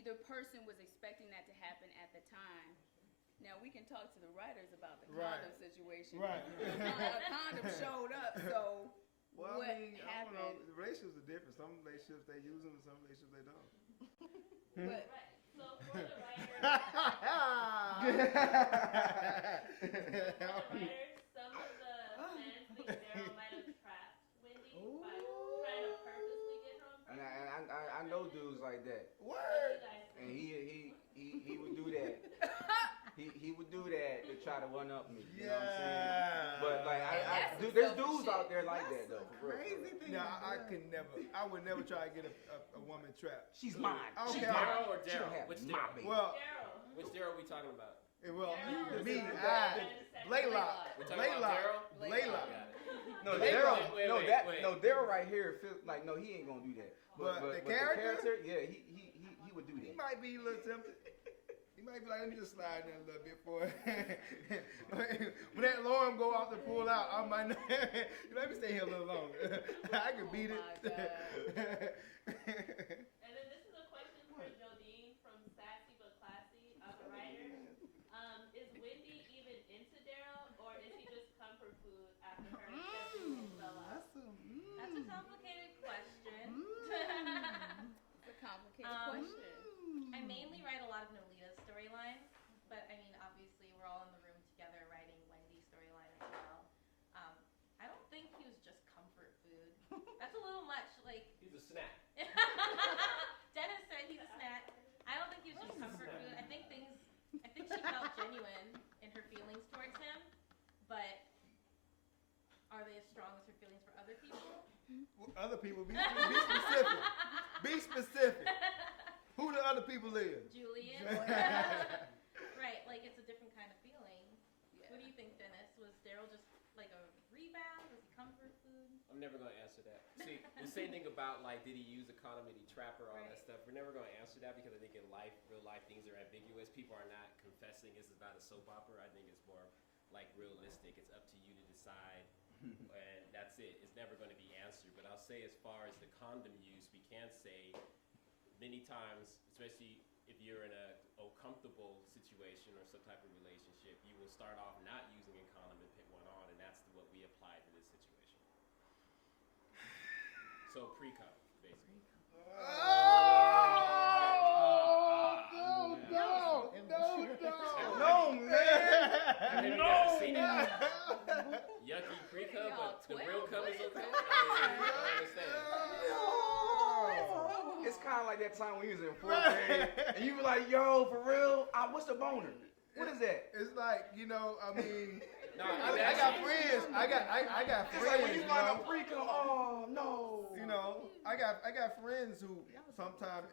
neither person was expecting that to happen at the time. Now we can talk to the writers about the condom situation. Right. A condom showed up, so well, what I mean, happened? I don't know. The relationships are different. Some relationships they use them, and some relationships they don't. But Right. So for the writers, some of the fans think Daryl might have trapped Wendy by trying to purposely get her on And purpose. I know dudes like that. What do you guys And think? he would do that. He would do that to try to one up me. You know what I'm saying? But like there's dudes out there like that though. For real. Crazy thing. No, I would never try to get a woman trapped. She's mine. Okay. She's Daryl or She don't Daryl? have Which my Daryl? baby. Well, Daryl. Which Daryl are we talking about? well, Daryl. me, Daryl. Blaylock. We're talking about Daryl? Blaylock. Got it. No, Wait, Daryl. wait. No, Daryl right here feels like no, he ain't gonna do that. But the character? yeah, he would do He that. might be a little tempted. He might be like, let me just slide in a little bit for it. When that alarm go off to pull out, I might not. Let me stay here a little longer. I can beat it. And then this is a question for Jodine from Sassy But Classy, the writer. Is Wendy even into Daryl, or is he just comfort food after her accepting his fell out? That's a complicated question. it's a complicated question. I mainly write a lot of Nolita storylines, but I mean, obviously, we're all in the room together writing Wendy's storyline as well. I don't think he was just comfort food. That's a little much. Like He's a snack. Dennis said, he's a snack. I don't think he was just comfort food. I think she felt genuine in her feelings towards him, but are they as strong as her feelings for other people? Other people, be specific. Be specific. Who the other people is? Julian. Right, like it's a different kind of feeling. Yeah. What do you think, Dennis? Was Daryl just like a rebound? Was he comfort food? I'm never going to answer that. See, the same thing about like, did he use a condom, did he trap her, all that stuff. We're never going to answer that because I think in life, real life, things are ambiguous. People are not confessing this is not a soap opera. I think it's more like realistic. It's up to you to decide. And that's it. It's never going to be answered. But I'll say as far as the condom use, we can say many times, especially if you're in a comfortable situation or some type of relationship, you will start off not using a condom and put one on, and that's what we apply to this situation. So pre-cum, basically. No, man. No. Yucky pre-cum, but the real cum is okay. I understand. It's kind of like that time when you was in fourth grade, and you were like, "Yo, for real? What's the boner? What is that?" It's like, I mean, No, I got friends. I got It's friends. like when you find a pre-cum. Oh no. I got friends who sometimes,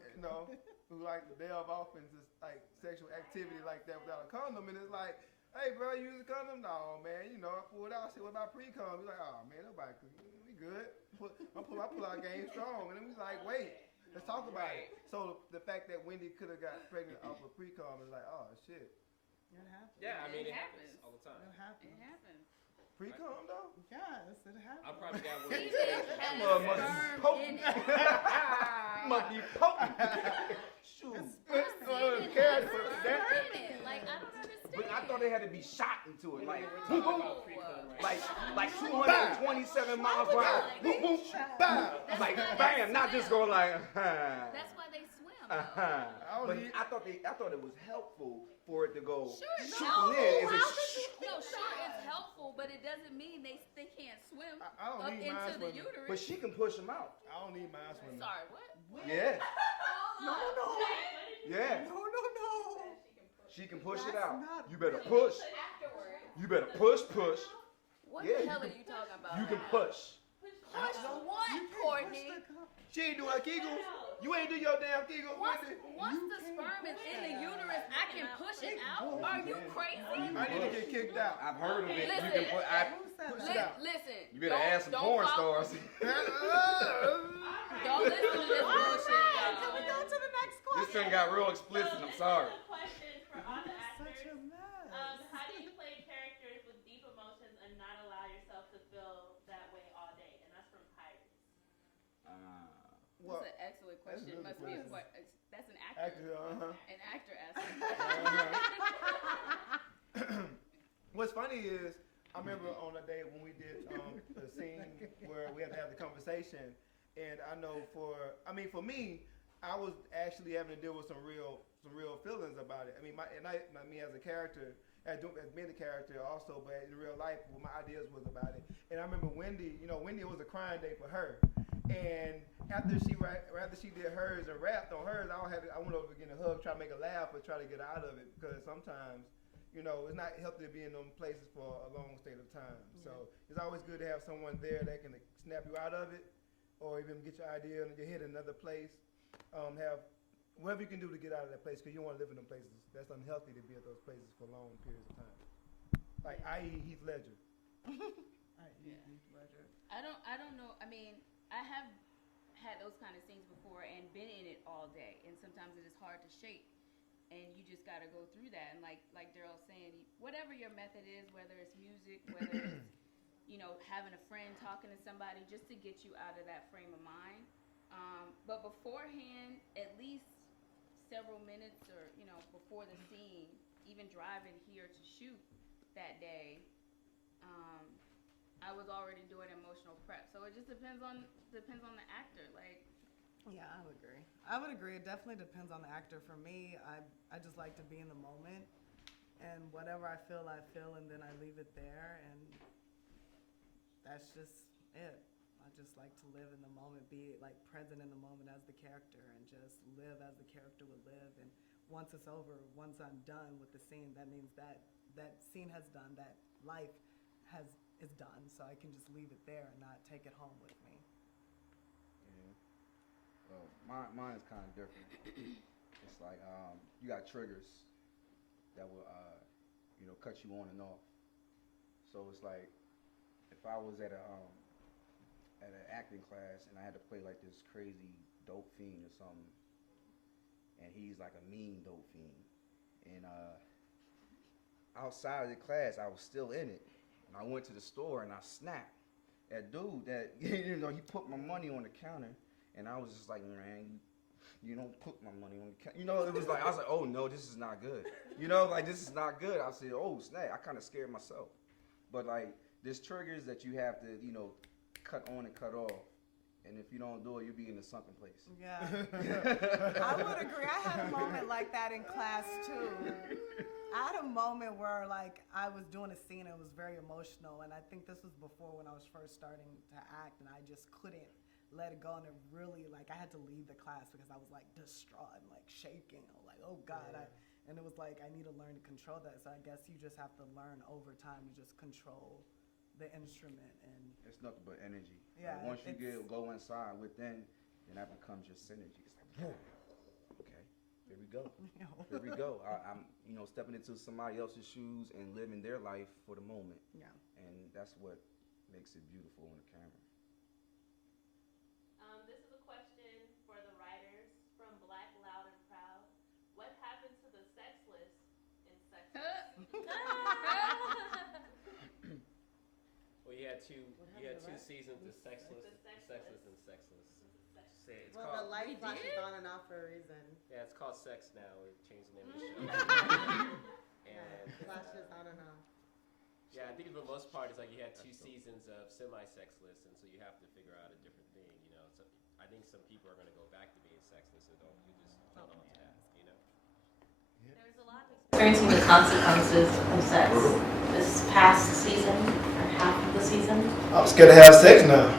who like to delve off into like sexual activity like that without a condom, and it's like, hey, bro, you use a condom? No, man. I pull it out. I say, what about pre-cum? He's like, oh man, nobody. We good. I pull out game strong, and then he's like, wait. Let's talk about it. So the fact that Wendy could have got pregnant off of pre-cum is like, oh shit. It happens. Yeah, I mean, it happens happens all the time. It happens. It happens. Pre-cum though? Yes, it happens. I probably got one. That Sperm must in be it. potent. Must be potent. Shoot. Sperm in it. Like, I don't understand. But I thought they had to be shot into it, like We're talking about pre-cum right like 227 miles per hour. Boom, boom, bam. Like bam, not just go like. That's why they swim, though. But I thought it was helpful for it to go. Sure, shooting in. no, sure, it's helpful, but it doesn't mean they can't swim I don't up need mine into the swimming. uterus. But she can push them out. I don't need my swimming. Sorry, what? Yeah. No. Yeah. No. She can push it That's out. not You better push. Afterwards. You better push. What Yeah, the you hell can- are you talking about? You can push. Push what, Courtney? She ain't doing her Kegels. You ain't do your damn Kegels. Once Wendy. the sperm is in the uterus, I can push it out? Are you crazy? I need to get kicked out. I've heard of it. Listen. You can put. Who said Push it that? out. Listen. You better ask some porn stars. Don't listen to this bullshit, Can we y'all. go to the next This question? thing got real explicit. I'm sorry. This is a question for all the actors. Such a mess. How do you play characters with deep emotions and not allow yourself to feel that way all day? And that's from Pirates. That's an excellent question. really Must be good. that's an Actor, An actor aspect. What's funny is, I remember on a day when we did the scene where we had to have the conversation, and I know for me, I was actually having to deal with some real feelings about it. I mean, me as a character, as being the character also, but in real life, what my ideas was about it. And I remember Wendy, Wendy was a crying day for her. And after she did hers and rapped on hers, I went over to get a hug, try to make her laugh, or try to get out of it, because sometimes, it's not healthy to be in them places for a long state of time. So it's always good to have someone there that can snap you out of it, or even get your idea and your head in another place. Have whatever you can do to get out of that place, because you don't want to live in them places. That's unhealthy to be at those places for long periods of time. Like, i.e. Heath Ledger. Heath Ledger. I don't know. I mean, I have had those kind of scenes before and been in it all day, and sometimes it is hard to shake. And you just got to go through that. And like Daryl's saying, whatever your method is, whether it's music, whether it's, having a friend, talking to somebody, just to get you out of that frame of mind. But beforehand, at least several minutes or, before the scene, even driving here to shoot that day, I was already doing emotional prep. So it just depends on the actor. Like, yeah, I would agree. I would agree. It definitely depends on the actor. For me, I just like to be in the moment, and whatever I feel, and then I leave it there, and that's just it. I just like to live in the moment, be like present in the moment as the character, and just live as the character would live. And once it's over, once I'm done with the scene, that means that scene has done, that life is done, so I can just leave it there and not take it home with me. Well, mine is kind of different. It's like you got triggers that will, cut you on and off. So it's like if I was at an acting class and I had to play like this crazy dope fiend or something, and he's like a mean dope fiend, and outside of the class I was still in it, and I went to the store and I snapped. That dude that he put my money on the counter. And I was just like, man, you don't put my money on the counter. It was like, I was like, oh no, this is not good. This is not good. I said, oh snap, I kind of scared myself. But like, there's triggers that you have to, cut on and cut off. And if you don't do it, you'll be in a sunken place. Yeah. I would agree. I had a moment like that in class too. I had a moment where like I was doing a scene and it was very emotional. And I think this was before when I was first starting to act, and I just couldn't let it go, and it really, like, I had to leave the class because I was like distraught and like shaking. I was like, oh God. And it was like, I need to learn to control that. So I guess you just have to learn over time to just control the instrument. And it's nothing but energy. Yeah. Like once you go inside within, then that becomes your synergy. It's like, okay, here we go. Here we go. I'm stepping into somebody else's shoes and living their life for the moment. Yeah. And that's what makes it beautiful on the camera. This is a question for the writers from Black, Loud, and Proud. What happened to the Sexless in Sexless? Well, you had two seasons of Sexless, Sexless, and Sexless. It's Well, called, the light flashes on and off for a reason. yeah, it's called Sex now. We changed the name of the show. And Flashes on and off. yeah, I think for the most part, it's like you had two seasons of semi-sexless, and so you have to figure out a different thing. So I think some people are going to go back to being sexless, so you just hold on to that. There's a lot of experiencing the consequences of sex this past season, or half of the season. I'm scared to have sex now.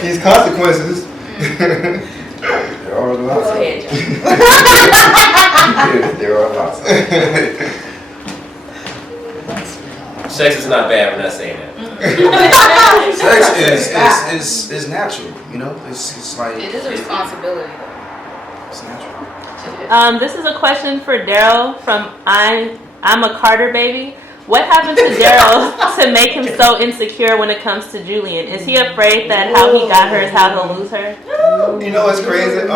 These consequences. There are lots. Go ahead, Joe. There are lots. Sex is not bad. We're not saying that. Sex is natural. It's like it is a responsibility. it's natural. This is a question for Daryl from I'm a Carter baby. What happened to Daryl to make him so insecure when it comes to Julian? Is he afraid that how he got her is how he'll lose her? It's crazy.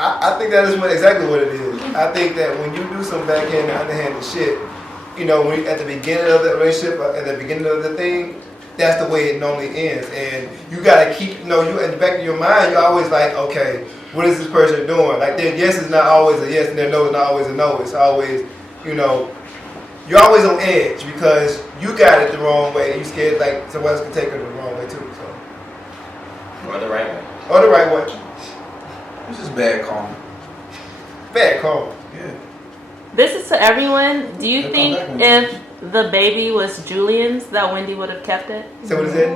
I think that is exactly what it is. I think that when you do some backhand and underhanded shit, when at the beginning of the relationship, at the beginning of the thing, that's the way it normally ends. And you gotta keep, you in the back of your mind, you're always like, okay, what is this person doing? Like their yes is not always a yes and their no is not always a no. It's always, you know, you're always on edge because you got it the wrong way. You scared like someone else can take it the wrong way too. So. Or the right way. Or the right way. It's just bad karma. Bad karma. Yeah. This is to everyone. Do you They'll think come back if the baby was Julian's that Wendy would have kept it? So what is it?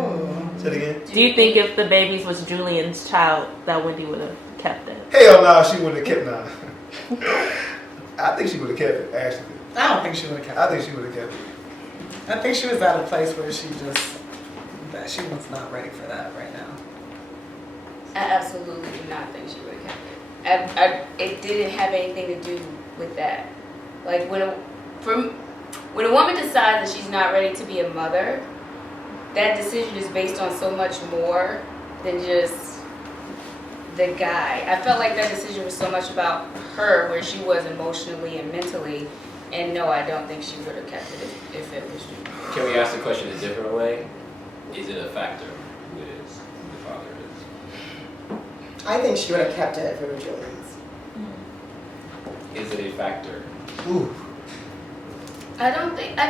Say it again. Do you think if the baby was Julian's child that Wendy would have kept it? Hell no, she wouldn't have kept none. I think she would have kept it, actually. I don't think she would have kept I it. think she would have kept it. I think she was at a place where she was not ready for that right now. I absolutely do not think she would have kept it. It didn't have anything to do with that. Like when a woman decides that she's not ready to be a mother, that decision is based on so much more than just the guy. I felt like that decision was so much about her, where she was emotionally and mentally. And no, I don't think she would have kept it if it was you. Can we ask the question a different way? Is it a factor who it is, who the father is? I think she would have kept it if it were Julian's. Is it a factor? Ooh. I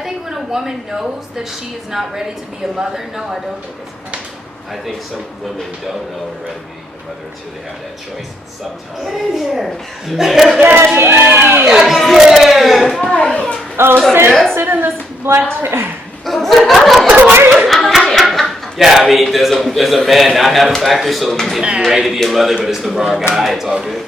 think when a woman knows that she is not ready to be a mother, no, I don't think it's a factor. I think some women don't know they're ready to be a mother until they have that choice sometimes. Get in here. Oh, sit in this black chair. Yeah, I mean, does a man not have a factor? So you can be ready to be a mother, but it's the wrong guy. It's all good.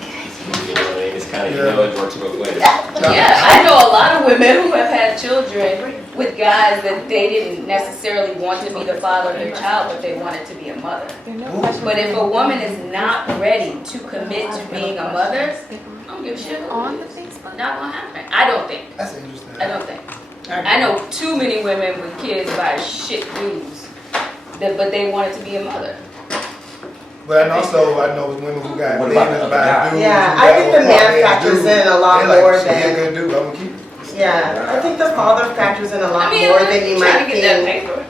You know what I mean? It's kind of, you know, it works both ways. Yeah, I know a lot of women who have had children with guys that they didn't necessarily want to be the father of their child, but they wanted to be a mother. But if a woman is not ready to commit to being a mother, I don't give a shit. On the Facebook, not gonna happen. I don't think. That's interesting. I don't think. I know too many women with kids by shit dudes, but they wanted to be a mother. But also, I know women who got What about babies the by guy? dudes. Yeah, who I got think the old man ass factors dudes. in a lot They're like, more she a than. good dude, I'm gonna keep it. Yeah, I think the father factors in a lot I mean, more than you trying might to get that think paper.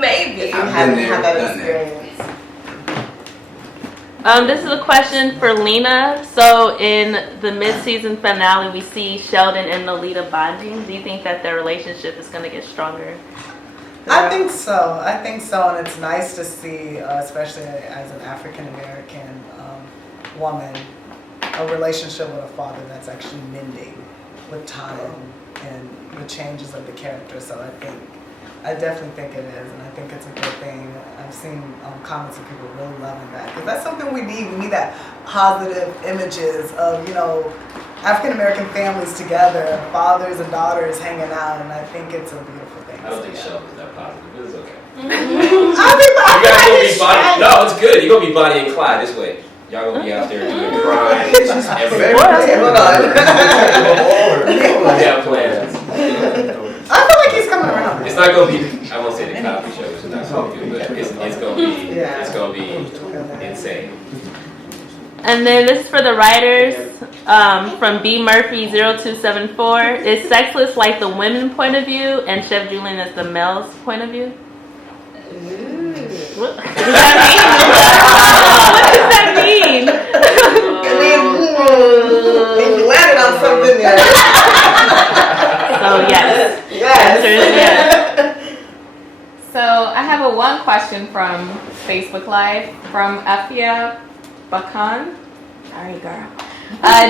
Maybe. if you I've haven't been had there, that done that. experience. This is a question for Lena. So in the mid-season finale, we see Sheldon and Nolita bonding. Do you think that their relationship is going to get stronger? I think so. And it's nice to see, especially as an African American woman, a relationship with a father that's actually mending with time and the changes of the character. So I definitely think it is, and I think it's a good thing. I've seen comments of people really loving that because that's something we need. We need that positive images of, you know, African American families together, fathers and daughters hanging out, and I think it's a beautiful thing. I don't think Sheldon's that positive, but it's okay. I'll be You guys gonna be Bonnie. No, it's good. You're gonna be Bonnie and Clyde this way. Y'all gonna be out there doing crime. Hold on. Yeah, plans. I feel like he's coming around. It's not gonna be. I won't say the Cosby Show. It's not gonna be good, but it's gonna be. It's gonna be insane. And then this is for the writers from B Murphy 0274. Is Sexless like the women's point of view and Chef Julian is the male's point of view? What does that mean? What does that mean? You landed on something there. So yes. Yes. Answer is yes. So I have a one question from Facebook Live from Afia Bakan. Sorry, girl.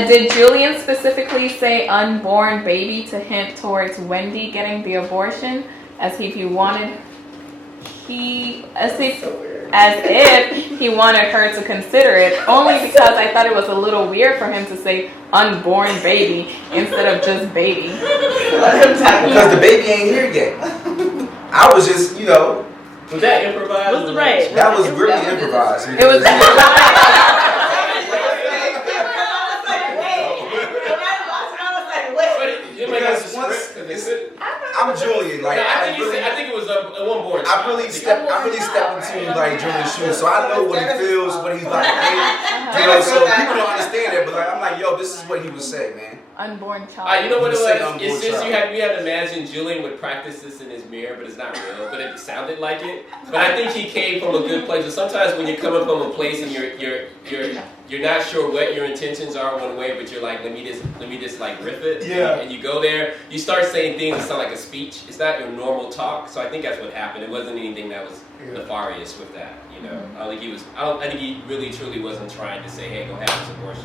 Did Julian specifically say unborn baby to hint towards Wendy getting the abortion, as if he wanted her to consider it? Only because I thought it was a little weird for him to say unborn baby instead of just baby. Because the baby ain't here yet. I was just, you know. Was that improvised? Was right. That was really improvised. It was. I'm Julian. Like, I think it was a one board. I really stepped into like Julian's shoes, so I know what he feels, what he's like. You know, so people don't understand that, but like I'm like, yo, this is what he would say, man. unborn child. You know what it You say was? unborn It's just child. we had to imagine Julian would practice this in his mirror, but it's not real. But it sounded like it. But I think he came from a good place. But sometimes when you're coming from a place and you're not sure what your intentions are one way, but you're like, let me just like riff it. Yeah. And you go there, you start saying things that sound like a speech. It's not your normal talk. So I think that's what happened. It wasn't anything that was nefarious with that. You know, I think he really truly wasn't trying to say, hey, go have this abortion.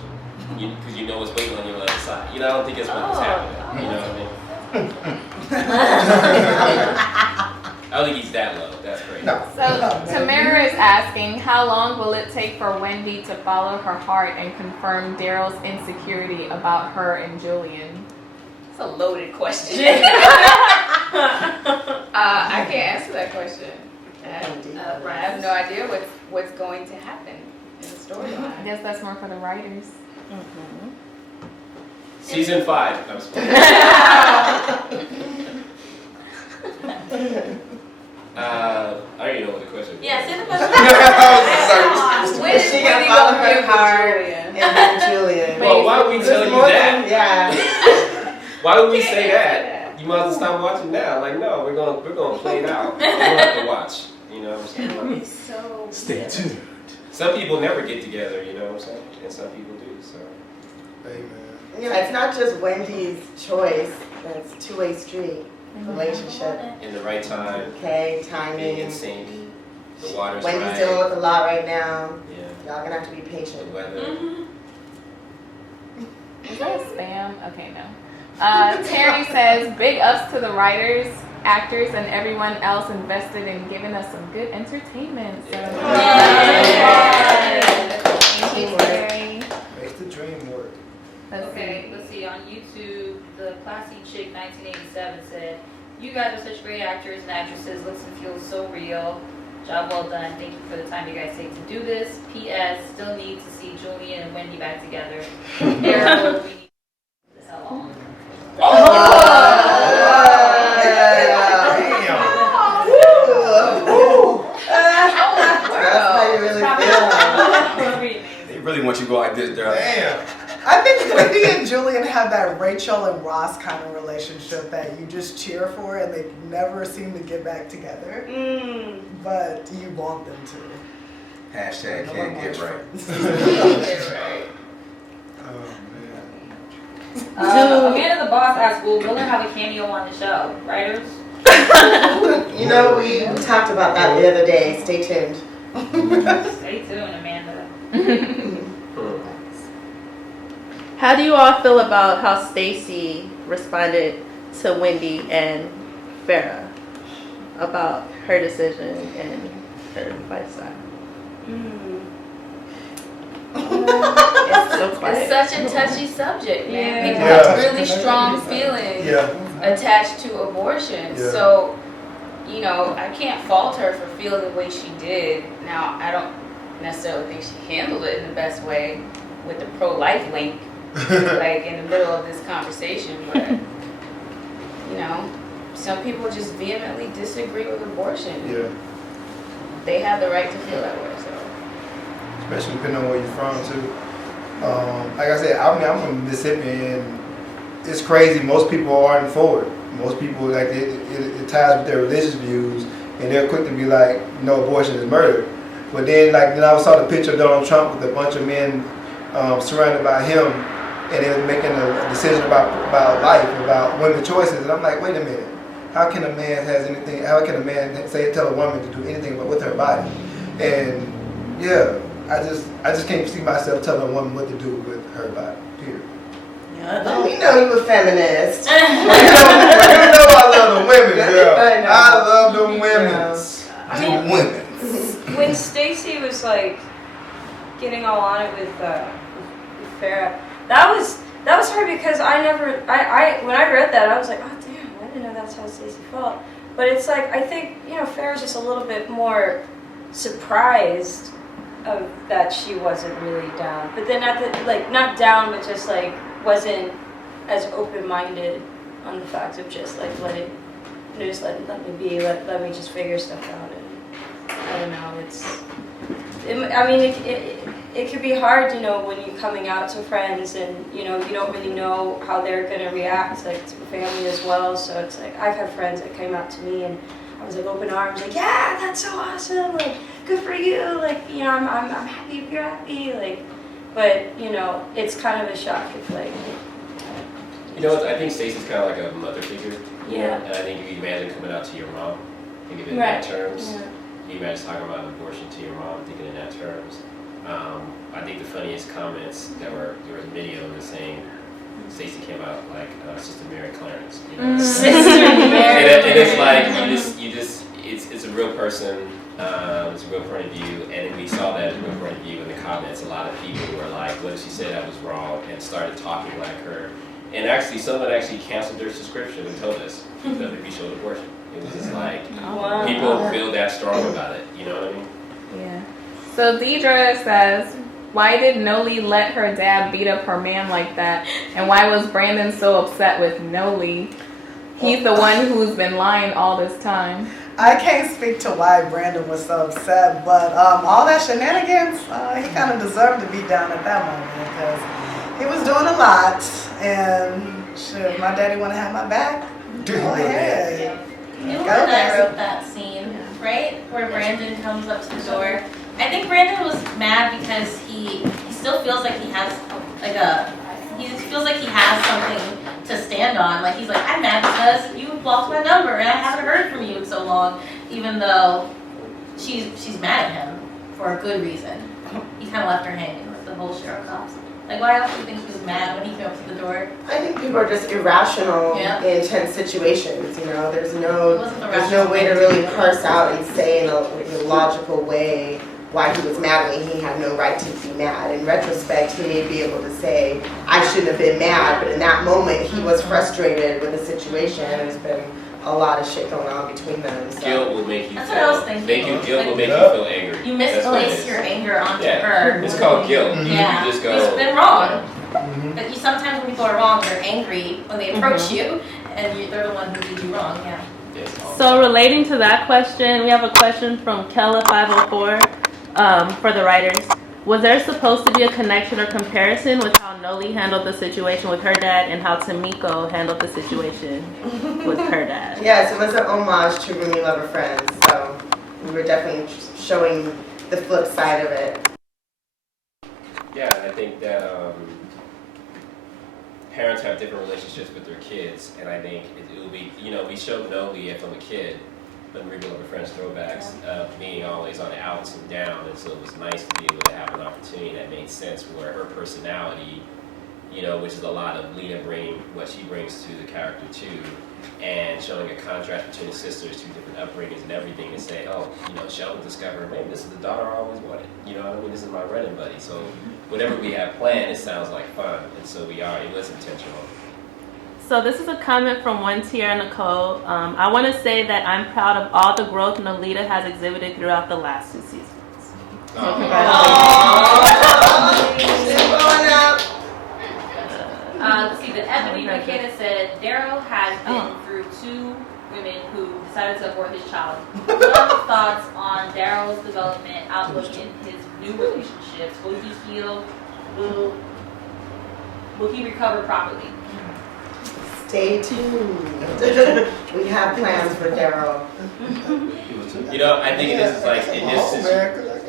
Because you know what's waiting on your other side. You know, I don't think that's what was happening. You know what I mean? I don't think he's that low. That's crazy. No. So Tamara is asking, how long will it take for Wendy to follow her heart and confirm Daryl's insecurity about her and Julian? It's a loaded question. I can't answer that question. I have no idea what's going to happen in the storyline. I guess that's more for the writers. Season 5. No, I'm just playing. I don't even know what the question was. Yeah, say the question. When is She Wendy got gonna give her Julian? And then Julian. Well, why would we tell you that? Yeah. Why would we say that? You might as well stop watching now. Like, no, we're gonna play it out. You don't have to watch. You know what I'm saying? So Stay tuned. Some people never get together. You know what I'm saying? And some people do. So. Hey, man. You know, it's not just Wendy's choice. It's a two-way street relationship. In the right time, Okay, being timing. in sync, the water's Wendy's right. dealing with a lot right now. Yeah, Y'all gonna have to be patient. the weather. Is that spam? Okay, no. Terry says, big ups to the writers, actors, and everyone else invested in giving us some good entertainment. So, thank you, Terry. Makes the dream work. Let's Okay, see. let's see. On YouTube, the Classy Chick 1987 said, "You guys are such great actors and actresses. Looks and feels so real. Job well done. Thank you for the time you guys take to do this. P.S. Still need to see Julian and Wendy back together. Arrow, we need the hell on." That's how you really feel. They really want you to go like this, girl. Damn. I think Wendy and Julian have that Rachel and Ross kind of relationship that you just cheer for and they never seem to get back together, but you want them to. Hashtag can't get right. Oh, man. Amanda the Boss asked, "Will Miller have a cameo on the show? Writers?" You know, we talked about that the other day. Stay tuned. Stay tuned, Amanda. How do you all feel about how Stacy responded to Wendy and Farrah about her decision and her lifestyle? It's so quiet. It's such a touchy subject, man. Yeah. People Yeah. have really strong feelings Yeah. attached to abortion. Yeah. So, you know, I can't fault her for feeling the way she did. Now, I don't necessarily think she handled it in the best way with the pro-life link, like in the middle of this conversation. But, you know, some people just vehemently disagree with abortion. Yeah. They have the right to feel that way. So. Especially depending on where you're from too. Like I said, I mean, I'm from Mississippi, and it's crazy. Most people aren't for it. Most people like it ties with their religious views, and they're quick to be like, no, abortion is murder. But then, like, then I saw the picture of Donald Trump with a bunch of men surrounded by him, and they were making a decision about life, about women's choices, and I'm like, wait a minute. How can a man tell a woman to do anything but with her body? And yeah, I just can't see myself telling a woman what to do with her body. Period. Yeah, we know you a feminist. You know I love the women, girl. I know. I love the women's. I mean, Women. when Stacy was like getting all on it with Farrah, that was hard because I when I read that I was like, oh damn, I didn't know that's how Stacy felt. But it's like I think Farrah's just a little bit more surprised of that she wasn't really down. But then not down, but just like wasn't as open-minded on the fact of just like let me be, let me just figure stuff out. And I don't know, it could be hard, you know, when you're coming out to friends and, you know, you don't really know how they're gonna react, like to family as well. So it's like, I've had friends that came out to me and I was like open arms, like, yeah, that's so awesome, like, good for you, like, you know, I'm happy if you're happy, like, but, you know, it's kind of a shock if, like, You know, I think Stacey's kind of like a mother figure. Yeah. And I think if you imagine coming out to your mom, think of it in Right. that terms. Yeah. You imagine talking about abortion to your mom, thinking in that terms. I think the funniest comments there was a video of saying Stacey came out like Sister Mary Clarence. You know? Sister Mary. And it's like it's a real person. It's a real point of view, and we saw that as a real point of view in the comments. A lot of people were like, "What if she said that was wrong?" and started talking like her. And actually, someone actually canceled their subscription and told us because we showed abortion. It was just like people feel that strong about it. You know what I mean? Yeah. So Deidre says, why did Noli let her dad beat up her man like that? And why was Brandon so upset with Noli? He's the one who's been lying all this time. I can't speak to why Brandon was so upset, but all that shenanigans, he kind of deserved to be down at that moment because he was doing a lot. And should my daddy want to have my back? Go ahead. It was I wrote that scene, right? Where Brandon comes up to the door. I think Brandon was mad because he still feels like he has he feels like he has something to stand on. Like he's like, I'm mad because you blocked my number and I haven't heard from you in so long, even though she's mad at him for a good reason. He kind of left her hanging with the whole Cheryl cops. Like, why else do you think he was mad when he came up to the door? I think people are just irrational in tense situations. You know, there's no way to really parse out and say in a logical way why he was mad when he had no right to be mad. In retrospect, he may be able to say, I shouldn't have been mad, but in that moment, he was frustrated with the situation. There's been a lot of shit going on between them. So. Guilt will make you That's what I was thinking. Guilt will make you feel angry. You misplace your anger onto her. It's called guilt. Yeah. You just go, He's been wrong. But you sometimes when people are wrong, they're angry when they approach you, and they're the one who did you wrong. Yeah. So relating to that question, we have a question from Kella504 for the writers. Was there supposed to be a connection or comparison with how Noli handled the situation with her dad and how Tamiko handled the situation with her dad? Yes, it was an homage to Roomie Lover Friends, so we were definitely showing the flip side of it. Yeah, I think that parents have different relationships with their kids, and I think it will be, you know, we showed Noli from a kid, when Roomie Lover Friends throwbacks, being always on the outs and down, and so it was nice to be able to have an opportunity that made sense where her personality, you know, which is a lot of Lena what she brings to the character too, and showing a contrast between the sisters, two different upbringings and everything, and say, oh, you know, Sheldon discovered, maybe this is the daughter I always wanted, you know what I mean, this is my running buddy, so whatever we have planned, it sounds like fun, and so it was intentional. So this is a comment from One Tierra Nicole. I want to say that I'm proud of all the growth Nolita has exhibited throughout the last 2 seasons. Let's see, the Ebony Makeda said, Daryl has been through 2 women who decided to abort his child. What are your thoughts on Daryl's development, outlook in his new relationships? Will he heal? Will he recover properly? Stay tuned. We have plans for Daryl. You know, I think this is like in this situation.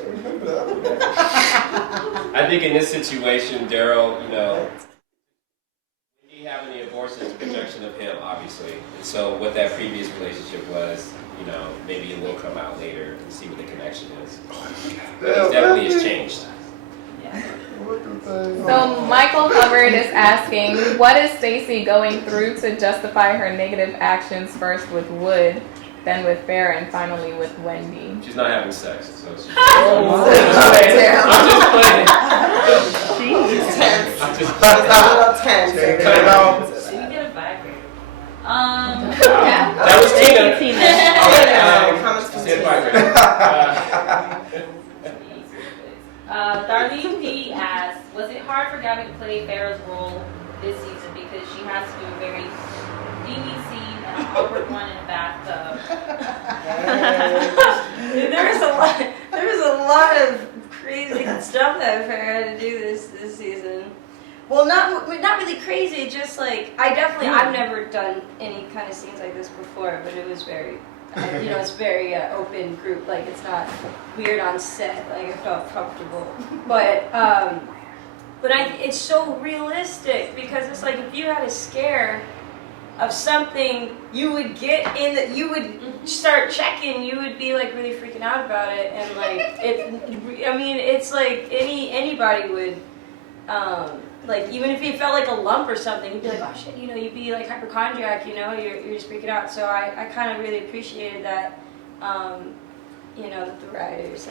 I think in this situation, Daryl, you know, he having the abortion is a projection of him, obviously. And so what that previous relationship was, you know, maybe it will come out later and see what the connection is. But it definitely has changed. So Michael Hubbard is asking, what is Stacey going through to justify her negative actions, first with Wood, then with Farrah, and finally with Wendy? She's not having sex, so she's She's tense. She's a little tense. Cut it out. So you get a vibrator. That was Tina. Darlene D asks, was it hard for Gabby to play Farrah's role this season because she has to do a very steamy scene and an awkward one in the bathtub? There was a lot of crazy stuff that Farrah to do this season. Well, not really crazy. Just like I've never done any kind of scenes like this before, but it was very, it's very open group. Like it's not weird on set. Like I felt comfortable, but it's so realistic because it's like if you had a scare of something, you would get in that you would start checking. You would be like really freaking out about it, and like it's like anybody would. Like even if you felt like a lump or something, you'd be like, oh shit, you'd be like hypochondriac, you're just freaking out. So I kind of really appreciated that, that the writers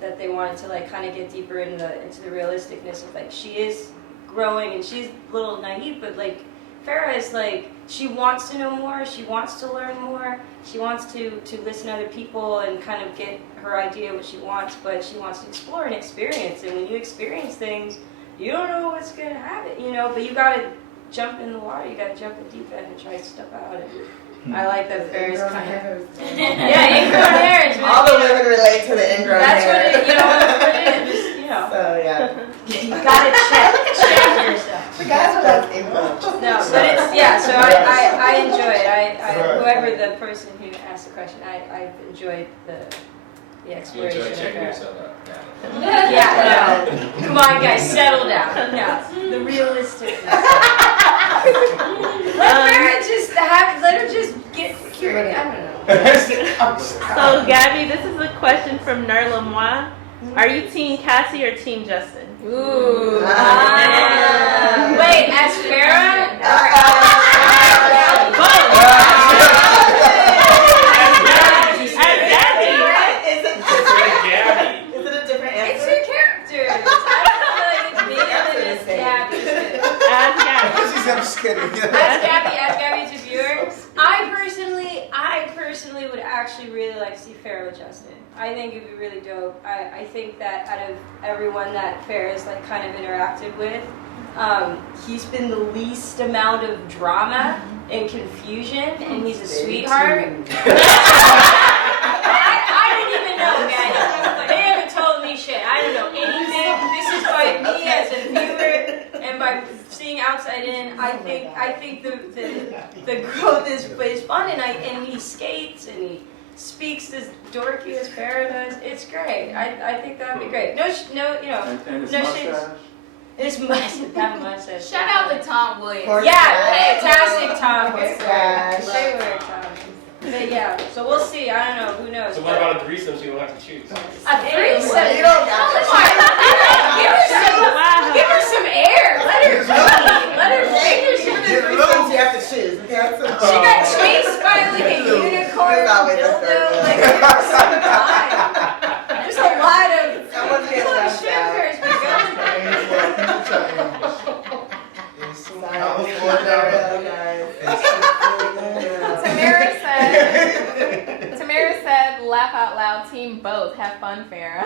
that they wanted to like kind of get deeper into the realisticness of like she is growing and she's a little naive, but like Farrah is like she wants to know more, she wants to learn more, she wants to listen to other people and kind of get her idea what she wants, but she wants to explore and experience. And when you experience things, you don't know what's gonna happen, but you gotta jump in the water, you gotta jump in deep end and try stuff out. And I like that Farrah's kind of ingrown hairs. All the women relate to the ingrown that's hair. That's what it is. So yeah, you gotta check yourself. The guys are like ingrown. No, but it's So I enjoy it. Whoever the person who asked the question, I enjoyed the exploration. You enjoy checking yourself out. Yeah, no. Come on, guys, settle down. No, the realistic. Let her just get curious. I don't know. So, Gabby, this is a question from Nerla Moi. Are you Team Cassie or Team Justin? Ooh. Wait, as Farrah? As Gabby to viewer, I personally would actually really like to see Farrah with Justin. I think it'd be really dope. I think that out of everyone that Farrah's like kind of interacted with, he's been the least amount of drama and confusion, and he's a sweetheart. I didn't even know, guys. They haven't told me shit. I don't know anything. This is by me as a viewer, and by seeing outside in, I think the growth is fun, and he skates and he speaks as dorky as Farrah does. It's great. I think that'd be great. No, shit. It's massive. That mustache. Shout out to Tom Williams. Yeah, fantastic Tom. Favorite Tom. But yeah, so we'll see. I don't know. Who knows? So what about a threesome? So you don't have to choose. A threesome? You don't have to give her some air. Let her breathe. You have to choose. She got chased by like a unicorn dildo. Like there's a lot of sugars. Tamara said, laugh out loud, team both. Have fun, Farrah.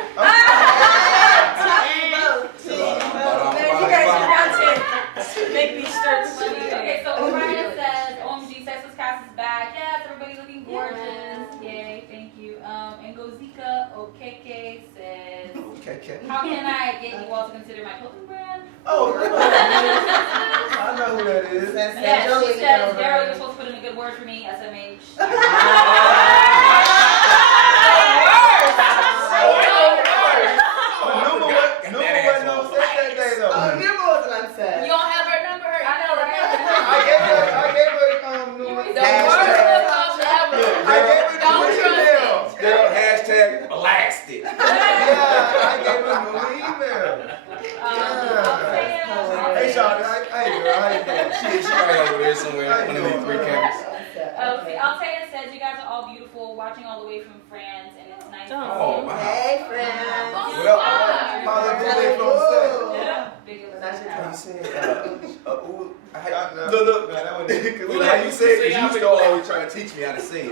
Team both. You guys are about to make me start sweating. Okay, so Orion says, OMG, Sexless cast is back. Yes, everybody looking gorgeous. Yay, thank you. And Gozika Okeke says, how can I get you all to consider my clothing brand? Oh, I know who that is. Yes, she says, Daryl, you're supposed to put in a good word for me, SMH. You don't have her number? I know, right? I gave her the worst of ever. I gave her Don't trust it. Girl, hashtag blasted. Yeah, I gave her new email. Hey, Shawty, hey, girl, how you doing? She right over there somewhere. One of these 3 cameras. Altea says, you guys are all beautiful, watching all the way from France, and it's nice to see Oh, you. wow. Hey, friends. What up? Follow the way from Look. How you say it? You used to always try to teach me how to say it.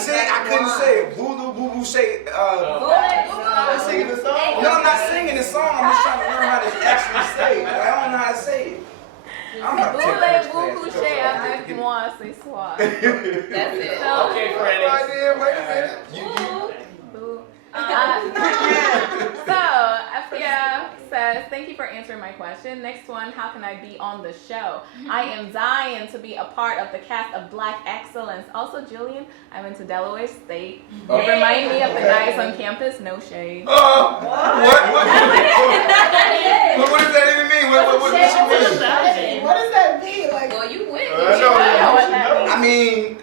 See, I couldn't say it. Boo shay. singing the song? No, I'm not singing the song. I'm just trying to learn how to actually say it. I don't know how to say it. I'm not Voulez-vous coucher avec moi ce soir? That's it. Okay, Franny. Right there, wait a minute. So, Afia says, thank you for answering my question. Next one, how can I be on the show? I am dying to be a part of the cast of Black Excellence. Also, Julian, I went to Delaware State. You remind me of the guys on campus. No shade. What? What does that even mean? What does she mean? What does that mean? Like, Well, you went. I know what that means. I mean,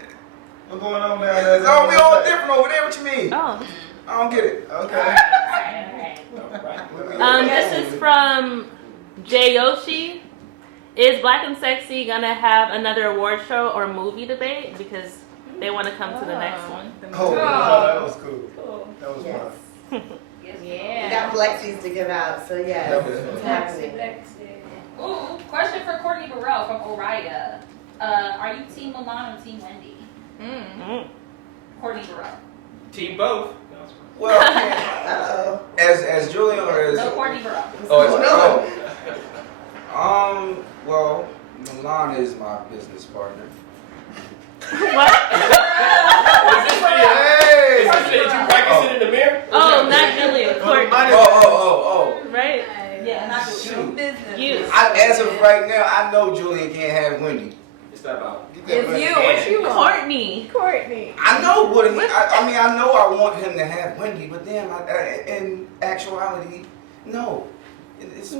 What's going on down there? oh, we all different over there. What you mean? Oh. I don't get it. Okay. This is from Jay Yoshi. Is Black and Sexy gonna have another award show or movie debate? Because they want to come to the next one. Oh, that was cool. That was fun. we got Blexies to give out, so yeah, That was it's fun. happening. Ooh, question for Courtney Burrell from Orida. Are you Team Milan or Team Wendy? Courtney Burrell. Team both. Well, as Julian or as No, Courtney Burrell. Well, Milan is my business partner. What? Hey! Did you practice it in the mirror? Oh, not Julian. Courtney. Oh. Right? Yeah, not Shoot. You. As of right now, I know Julian can't have Wendy. It's not about. It's you. What you want? Courtney. I know what I mean. I know I want him to have Wendy, but then in actuality, no. It's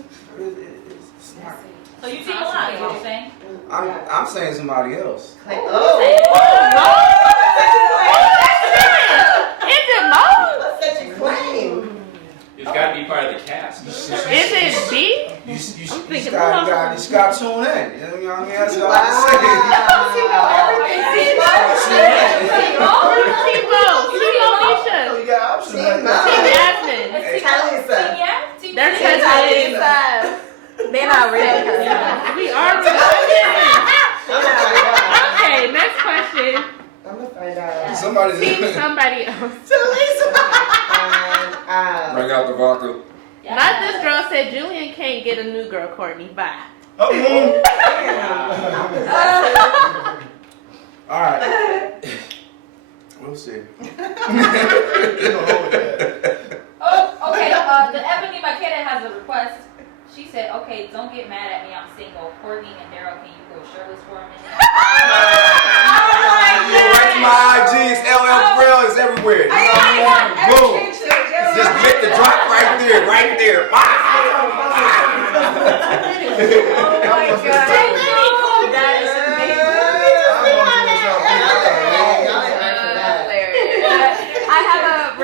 not. So you Team Milan is what you're saying? I'm saying somebody else. Is it Mo? That's such a claim. It's got to be part of the cast. Is it B? You thinking got to tune in. You know what I mean? That's all I'm saying. You got options. They're Talisa. They're not real. We are Okay, next question. I'm gonna find out. Somebody else. bring out the vodka. Not this girl said Julian can't get a new girl, Courtney. Bye. All right. We'll see. Okay, the Ebony Makeda has a request. She said, okay, don't get mad at me, I'm single. Courtney and Daryl, can you go shirtless for a minute? Right to my IG, it's LL Thrill, it's everywhere. You know what I mean? Boom. Just hit the drop right there. Oh my god. That is I have a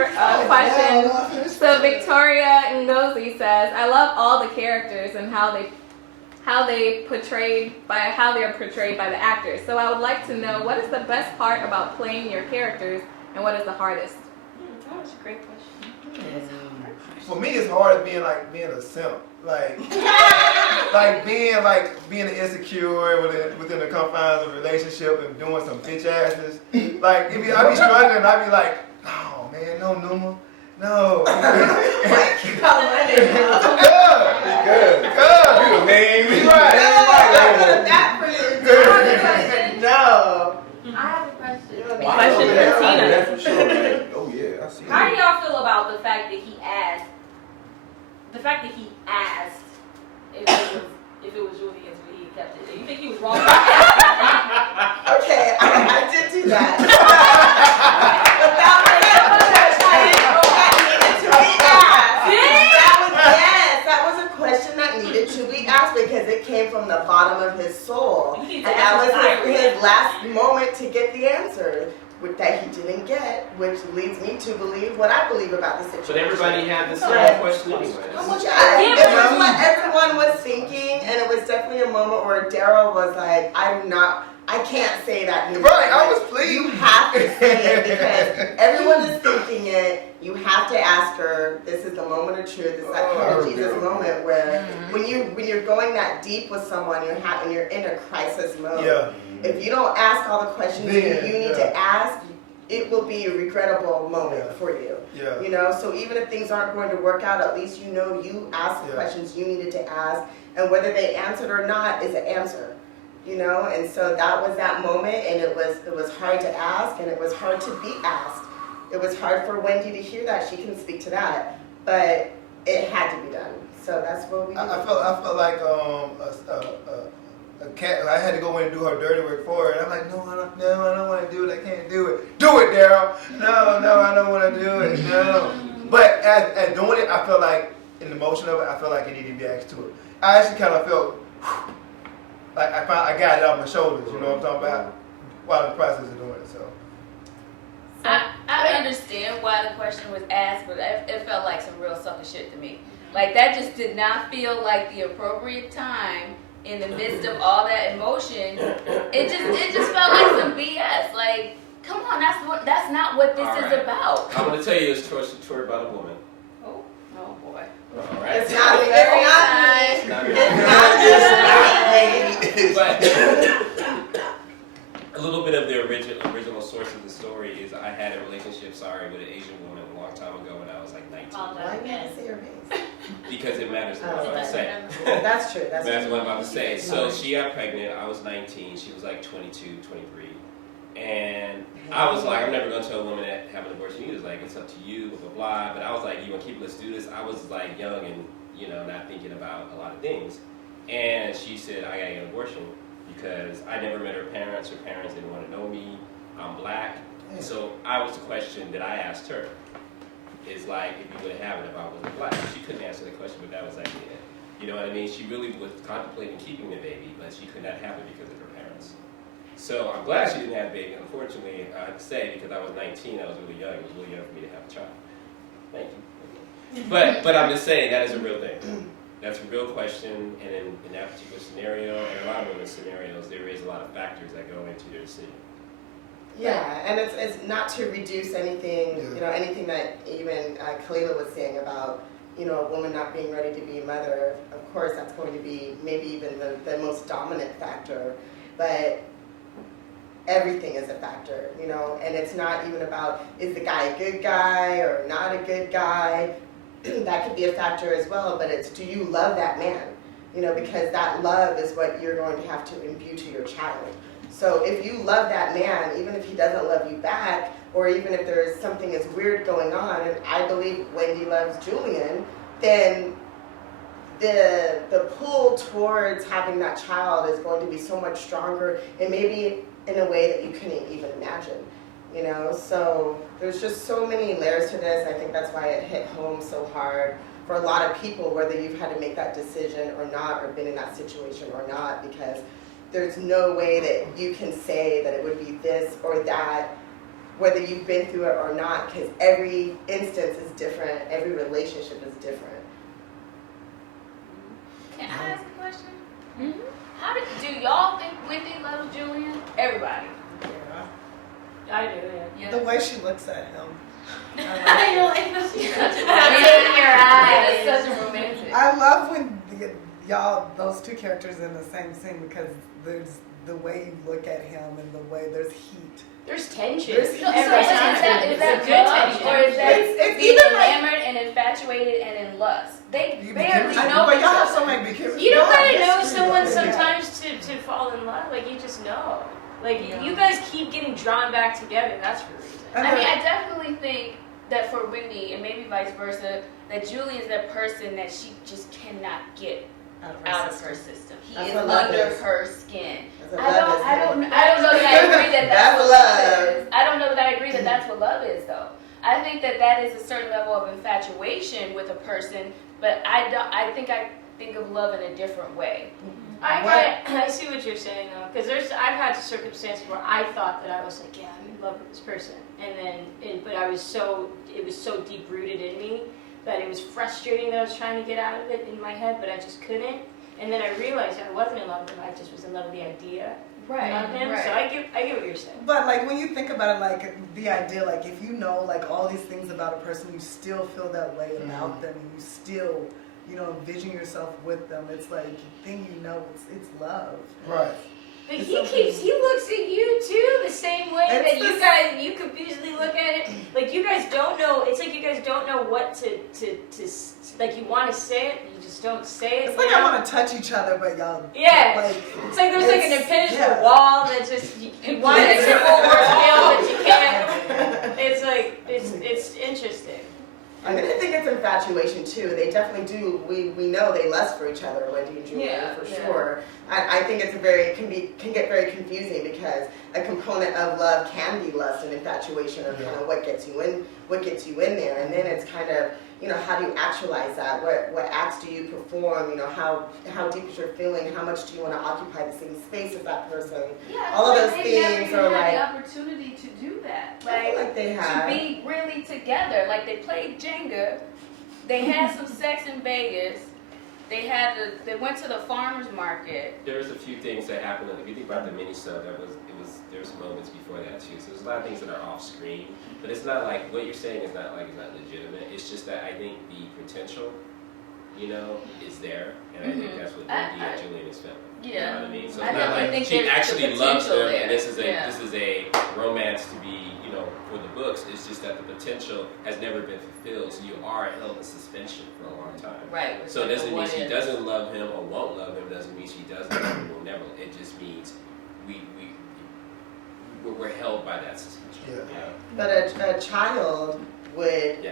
question. So Victoria Ngozi says, I love all the characters and how they're portrayed by the actors. So I would like to know, what is the best part about playing your characters and what is the hardest? That was a great question. For me, it's hard being a simp, being insecure within the confines of a relationship and doing some bitch asses. I be struggling, and I be like, oh man, no Numa, no. You call my name out. Good. You the main. Right. That for you. No. I have a question. Question for Tina. That's for sure. Right? Oh yeah, I see. How do y'all feel about the fact that he asked if it was Julian's, but he kept it? Do you think he was wrong? Okay, I did do that. That was a question that needed to be asked because it came from the bottom of his soul. And that was his last moment to get the answer that he didn't get, which leads me to believe what I believe about the situation. But everybody had the same question anyway. It was what everyone was thinking, and it was definitely a moment where Daryl was like, I can't say that. Right, I was pleased. You have to say it because everyone is thinking it. You have to ask her. This is the moment of truth. It's that kind of Jesus moment where when you're going that deep with someone, you're in a crisis mode. Yeah. If you don't ask all the questions you need to ask, it will be a regrettable moment for you. Yeah. You know, so even if things aren't going to work out, at least you know you asked the questions you needed to ask, and whether they answered or not is an answer. You know, and so that was that moment, and it was hard to ask, and it was hard to be asked. it was hard for Wendy to hear that. She can speak to that, but it had to be done. So that's what we did. I felt like a cat. I had to go in and do her dirty work for her, and I'm like, no, I don't want to do it. I can't do it. Do it, Daryl. No, I don't want to do it. No. But as doing it, I felt like in the motion of it, I felt like it needed to be asked to it. I actually kind of felt like I got it off my shoulders. You know what I'm talking about? While in the process of doing it. So. I understand why the question was asked, but it felt like some real sucker shit to me. Like, that just did not feel like the appropriate time in the midst of all that emotion. It just felt like some BS. Like, come on, that's not what this is about. I'm gonna tell you this story about a woman. Oh boy. All right. It's not me. It's not me. It's not just me. A little bit of the original source of the story is I had a relationship, with an Asian woman a long time ago when I was like 19. Why you gotta say her name? Because it matters what I'm about to say. That's true. That's what I'm about to say. So she got pregnant. I was 19. She was like 22, 23. And I was like, I'm never going to tell a woman that have an abortion either. Like, it's up to you, blah, blah, blah. But I was like, you want to keep it, let's do this. I was like young and, not thinking about a lot of things. And she said, I got to get an abortion because I never met her parents. Her parents didn't want to know me. I'm black. So I was the question that I asked her. Is like, if you would have it if I wasn't black. She couldn't answer the question, but that was actually it. You know what I mean? She really was contemplating keeping the baby, but she could not have it because of her parents. So I'm glad she didn't have a baby. Unfortunately, I have to say, because I was 19, I was really young. It was really young for me to have a child. Thank you. But I'm just saying, that is a real thing. That's a real question, and in that particular scenario, and a lot of women's scenarios, there is a lot of factors that go into their decision. Yeah, and it's not to reduce anything, anything that even Kalila was saying about, a woman not being ready to be a mother. Of course, that's going to be maybe even the most dominant factor, but everything is a factor, and it's not even about, is the guy a good guy or not a good guy? That could be a factor as well, but it's, do you love that man? Because that love is what you're going to have to imbue to your child. So if you love that man, even if he doesn't love you back, or even if there's something as weird going on, and I believe Wendy loves Julian, then the pull towards having that child is going to be so much stronger, and maybe in a way that you couldn't even imagine. So there's just so many layers to this. I think that's why it hit home so hard for a lot of people, whether you've had to make that decision or not, or been in that situation or not, because there's no way that you can say that it would be this or that, whether you've been through it or not, because every instance is different, every relationship is different. Can I ask a question? Mm-hmm. How do y'all think Wendy loves Julian? Everybody. Yeah. I do, yeah. The way she looks at him. You're like, in your eyes. It's such a romantic. I love when y'all, those two characters in the same scene, because there's the way you look at him and the way there's heat. There's tension. Is that good tension? Or is that being enamored and infatuated and in lust? They barely know But each y'all have other. so many big kids. You don't gotta know someone sometimes to fall in love. Like, you just know. Like, you guys keep getting drawn back together. That's for a reason. I mean, I definitely think that for Wendy, and maybe vice versa, that Julian's that person that she just cannot get out of her system. He is under her skin. I don't know that I agree that that's what love is. I don't know that I agree that that's what love is, though. I think that is a certain level of infatuation with a person, but I think of love in a different way. I see what you're saying, though, because I've had circumstances where I thought that I was like, yeah, I'm in love with this person, and then but it was so deep rooted in me that it was frustrating that I was trying to get out of it in my head, but I just couldn't. And then I realized I wasn't in love with him; I just was in love with the idea of him. Right. So I get what you're saying. But like when you think about it, like the idea, like if you know like all these things about a person, you still feel that way about them, and you still, envision yourself with them. It's like then it's love. Right. But he looks at you too the same way that you confusedly look at it. Like you guys don't know. It's like you guys don't know what to like. You want to say it, but you just don't say it. It's like I want to touch each other, but y'all. Yeah. It's like there's like an impenetrable wall that just you want it to full force feel, but you can't. It's like it's I mean, I think it's infatuation too. They definitely do. We know they lust for each other, Wendy and Julian, for sure. I think it's can get very confusing because a component of love can be lust and infatuation, or kind of what gets you in there, and then it's kind of, you know, how do you actualize that? What acts do you perform? You know, how deep is your feeling? How much do you want to occupy the same space as that person? Yeah, all of those they things never are had like the opportunity to do that. I feel like they have. To be really together. Like they played Jenga. They had some sex in Vegas. They went to the farmer's market. There's a few things that happened. If you think about the mini-sub, there's moments before that too. So there's a lot of things that are off screen, but it's not like what you're saying is not legitimate. It's just that I think the potential, you know, is there, and I think that's what Wendy and Julian is filming. Yeah. You know what I mean? So I it's not like think she actually loves them, there. and this is a romance to be, you know, for the books. It's just that the potential has never been fulfilled, so you are held in suspension for a long time. Right. So it doesn't mean she doesn't love him or won't love him. Doesn't mean she doesn't love him or will never. It just means we're held by that suspension. Yeah. But a child would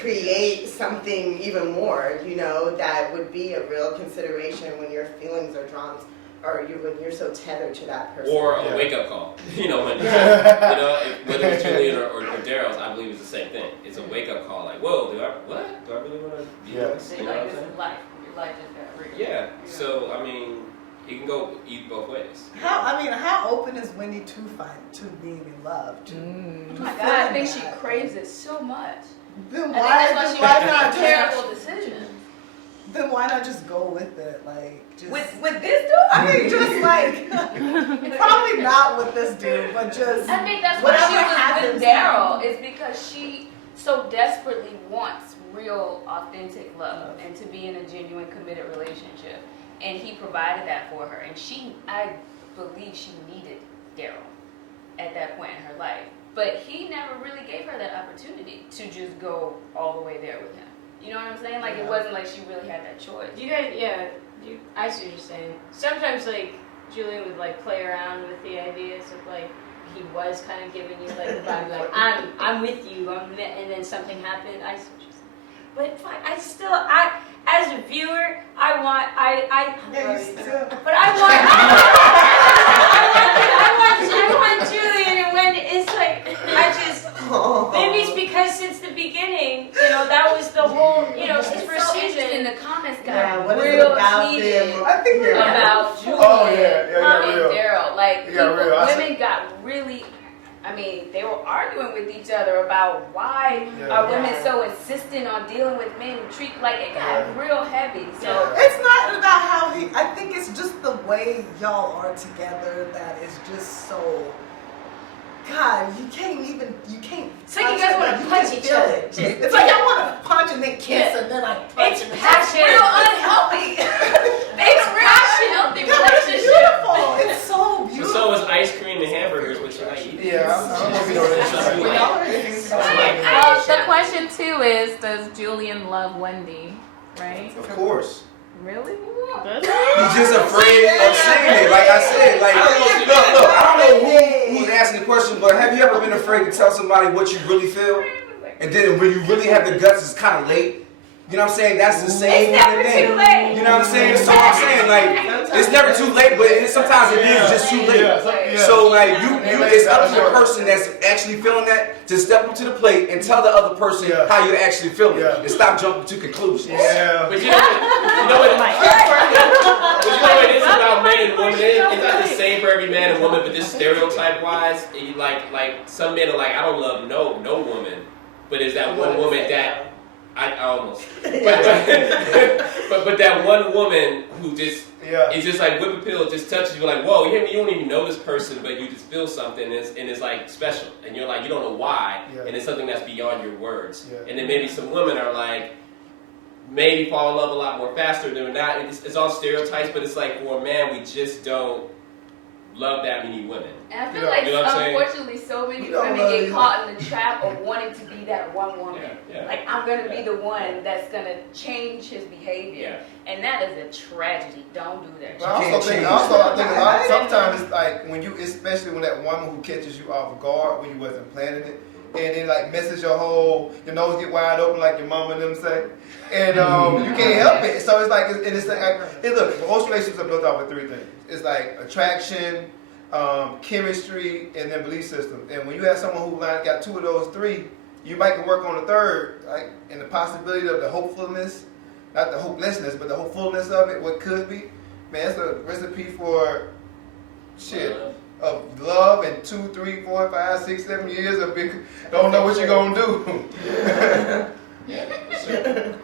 create something even more, you know, that would be a real consideration when your feelings are drawn, or when you're so tethered to that person. Or a wake-up call. You know, when, you know, whether it's Julian or Daryl's, I believe it's the same thing. It's a wake-up call, like, whoa, do I really want to be this? You know what I'm saying? Life. Your life just got real. Yeah. So, I mean, it can go both ways. How open is Wendy to being in love? Oh my God, I think she craves it so much. Then why not terrible decision? Then why not just go with it? Like just with this dude? I mean, just like probably not with this dude, but just I think that's why she was with Daryl, is because she so desperately wants real, authentic love and to be in a genuine, committed relationship. And he provided that for her. And I believe she needed Daryl at that point in her life. But he never really gave her that opportunity to just go all the way there with him. You know what I'm saying? Like, it wasn't like she really had that choice. You guys, I see what you're saying. Sometimes, like, Julian would, like, play around with the ideas of, like, he was kind of giving you, like, the vibe, like, I'm with you, and then something happened. I see what you're saying. But as a viewer, I want Julian, and when it's like, maybe it's because since the beginning, you know, that was the whole, you know, since first season. In the comments got what is it real about heated them? about Julian and Daryl. Like, women got really, I mean, they were arguing with each other about why are women so insistent on dealing with men who treat, like, it got real heavy. So it's not about how I think it's just the way y'all are together that is just so. God, you can't. It's like you guys want to punch each other. It's like I want to punch and then kiss and then I punch. It's passion. It's real unhealthy. It's passion. Unhealthy It's relationship. beautiful. It's so beautiful. So is ice cream and hamburgers, which you like eating. Yeah, I don't know if you know that. The question too is, does Julian love Wendy? Right? Of course. Really? He's just afraid of saying it. Like I said, like look, I don't know who was asking the question, but have you ever been afraid to tell somebody what you really feel? And then when you really have the guts, it's kind of late. You know what I'm saying? That's the same kind of thing. Too late. You know what I'm saying? So I'm saying, like, it's never too late, but sometimes it is just too late. So like it's up to the person that's actually feeling that to step up to the plate and tell the other person how you're actually feeling, and stop jumping to conclusions. But you know what it is about men and women? It's not the same for every man and woman, but just stereotype wise, like some men are like, I don't love no woman, but there's that one woman that. I almost, but that one woman who just is just like whip appeal, just touches you like, whoa, you don't even know this person, but you just feel something, and it's like special, and you're like, you don't know why, and it's something that's beyond your words. And then maybe some women are like, maybe fall in love a lot more faster than not. It's all stereotypes, but it's like for a man, we just don't love that many women. And I feel like, unfortunately, so many women get caught in the trap of wanting to be that one woman. Like, I'm going to be the one that's going to change his behavior. And that is a tragedy. Don't do that. But I think a lot, sometimes it's like, especially when that woman who catches you off guard when you wasn't planning it, and it like messes your nose get wide open like your mama and them say, and you can't help it. So it's like, look, most relationships are built off of three things. It's like attraction, chemistry, and then belief system. And when you have someone who got two of those three, you might can work on the third, like, and the possibility of the hopefulness, not the hopelessness, but the hopefulness of it, what could be. Man, it's a recipe for shit of love and 2, 3, 4, 5, 6, 7 years of don't know what you're gonna do. I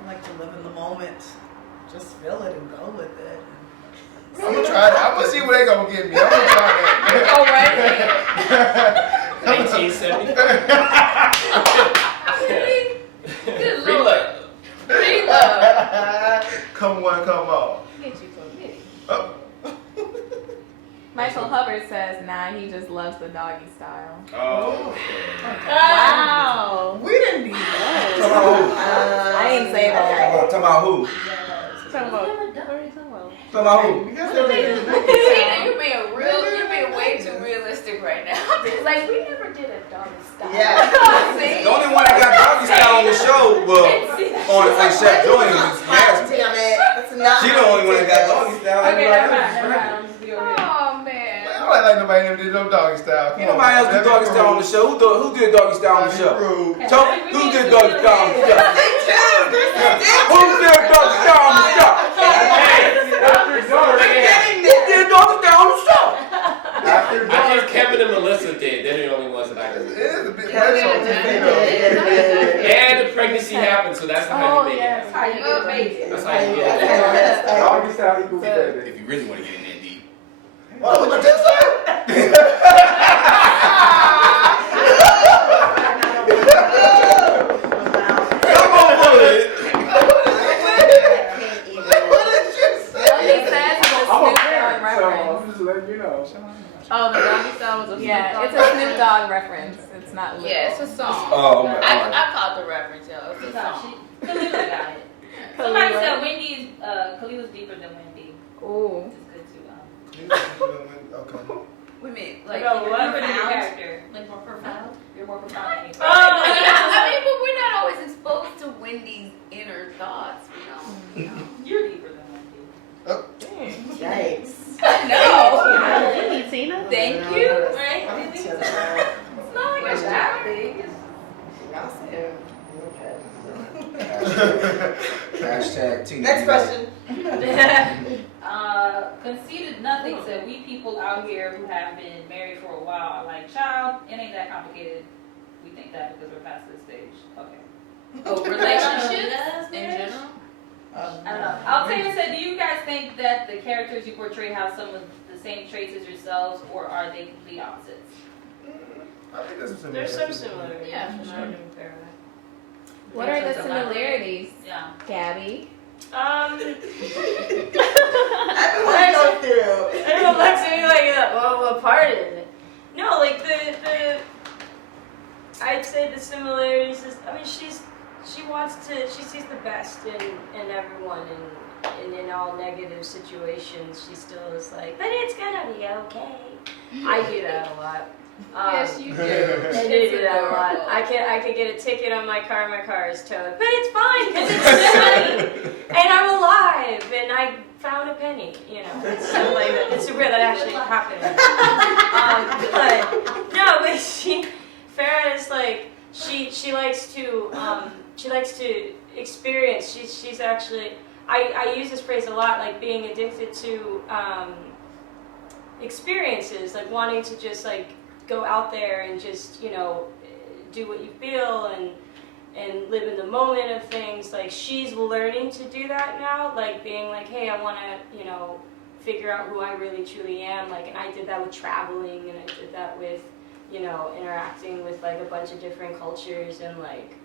like to live in the moment, just feel it and go with it. I'm gonna try that. I'm gonna see where they gonna get me. I'm gonna try that. Oh, right. 1975. Good Free lord. love. Free love. Come one, come all. Get you so pity. Oh. Michael Hubbard says, nah, he just loves the doggy style. Oh. Wow. We didn't need that. Talk about who? I didn't say that. Talk about who? Talking about Talk about who? Tina, you're being way too realistic right now. Like, we never did a doggy style. Yeah. The only one that got doggy style on the show was on Chef Joy was Yasmin. Damn it. That's not She the only one that got doggy style. Okay, Everybody never else mind, is never friendly. mind. Oh, man. I don't like nobody ever did no doggy style. Ain't nobody else do doggy style on the show. Who did doggy style on the show? Who did doggy style on the show? Who did doggy style on the show? Who did doggy style on the show? I think Kevin and Melissa did. They're the only ones that I can do. It is a bit much on TV. And the pregnancy happened, so that's how you make it. That's how you make it. That's how you get it. Doggy style equals baby. If you really want to get in there deep. Oh, what you just say? Come on, bullet. What did you say? All he says is a Snoop Dogg reference. I'm just letting you know. Oh, the doggy style was a Yeah, it's a Snoop Dogg reference. It's not literal. Yeah, it's a song. Oh, okay. I caught the reference, yo. It's a song. Kalila got it. Somebody said Wendy's, Kalila's deeper than Wendy. Ooh. Which is good too. Okay. We mean, like, No, what? profound? Your character. Like more profound? You're more profound than me. I mean, but we're not always exposed to Wendy's inner thoughts, you know. You're deeper than Wendy. Yikes. No. Wendy, Tina. Thank you. Right? It's It's not like it's that big. Hashtag Tina. Next question. Conceited Nothing said, we people out here who have been married for a while are like, child, it ain't that complicated. We think that because we're past this stage. Okay. Oh, relationships in general? I don't know. Altair said, do you guys think that the characters you portray have some of the same traits as yourselves, or are they complete opposites? I think There's some similarities. Yeah, for sure. What are the similarities, Yeah. Gabby? Everyone goes through. Everyone looks at me like, well, what part is it? No, like the I'd say the similarities is, I mean, she sees the best in everyone, and in all negative situations, she still is like, but it's gonna be okay. I do that a lot. Yes, you do. I do that a lot. I could get a ticket on my car is towed, but it's fine because it's sunny and I'm alive and I found a penny. You know, it's stuff like that. It's real. That actually happened. But no, but Farrah is like she likes to experience. She's actually I use this phrase a lot, like being addicted to experiences, like wanting to just like go out there and just, you know, do what you feel and live in the moment of things. Like, she's learning to do that now, like being like, hey, I want to, you know, figure out who I really truly am. Like, and I did that with traveling, and I did that with, you know, interacting with like a bunch of different cultures and like